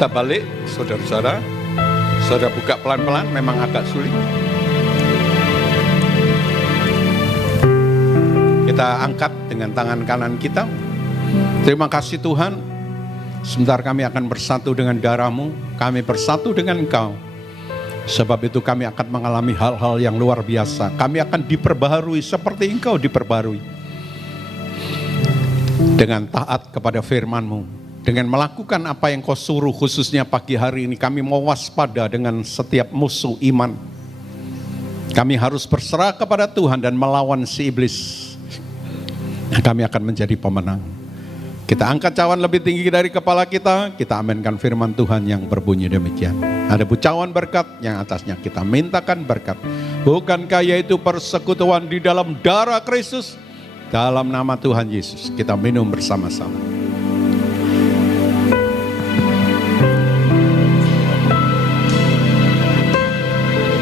Kita balik, saudara-saudara. Saudara buka pelan-pelan, memang agak sulit. Kita angkat dengan tangan kanan kita. Terima kasih Tuhan. Sebentar kami akan bersatu dengan darah-Mu. Kami bersatu dengan Engkau. Sebab itu kami akan mengalami hal-hal yang luar biasa. Kami akan diperbaharui seperti Engkau diperbaharui. Dengan taat kepada firman-Mu. Dengan melakukan apa yang Kau suruh, khususnya pagi hari ini kami mau waspada dengan setiap musuh iman. Kami harus berserah kepada Tuhan dan melawan si iblis. Kami akan menjadi pemenang. Kita angkat cawan lebih tinggi dari kepala kita aminkan firman Tuhan yang berbunyi demikian. Ada bucawan berkat yang atasnya kita mintakan berkat. Bukankah yaitu persekutuan di dalam darah Kristus? Dalam nama Tuhan Yesus kita minum bersama-sama.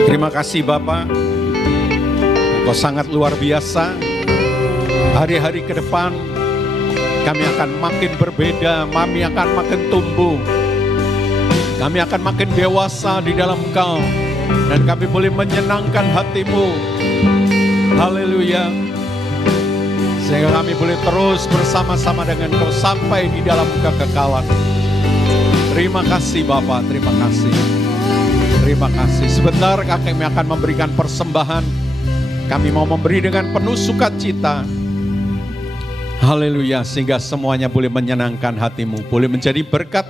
Terima kasih Bapa, Engkau sangat luar biasa. Hari-hari ke depan kami akan makin berbeda, kami akan makin tumbuh, kami akan makin dewasa di dalam Engkau, dan kami boleh menyenangkan hati-Mu. Haleluya. Sehingga kami boleh terus bersama-sama dengan Engkau sampai di dalam kekekalan. Terima kasih Bapa, terima kasih. Terima kasih. Sebentar kami akan memberikan persembahan. Kami mau memberi dengan penuh sukacita. Haleluya, sehingga semuanya boleh menyenangkan hati-Mu, boleh menjadi berkat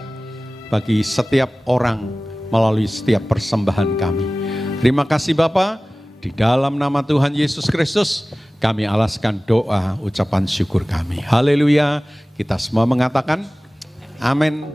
bagi setiap orang melalui setiap persembahan kami. Terima kasih Bapa, di dalam nama Tuhan Yesus Kristus kami alaskan doa ucapan syukur kami. Haleluya, kita semua mengatakan amin.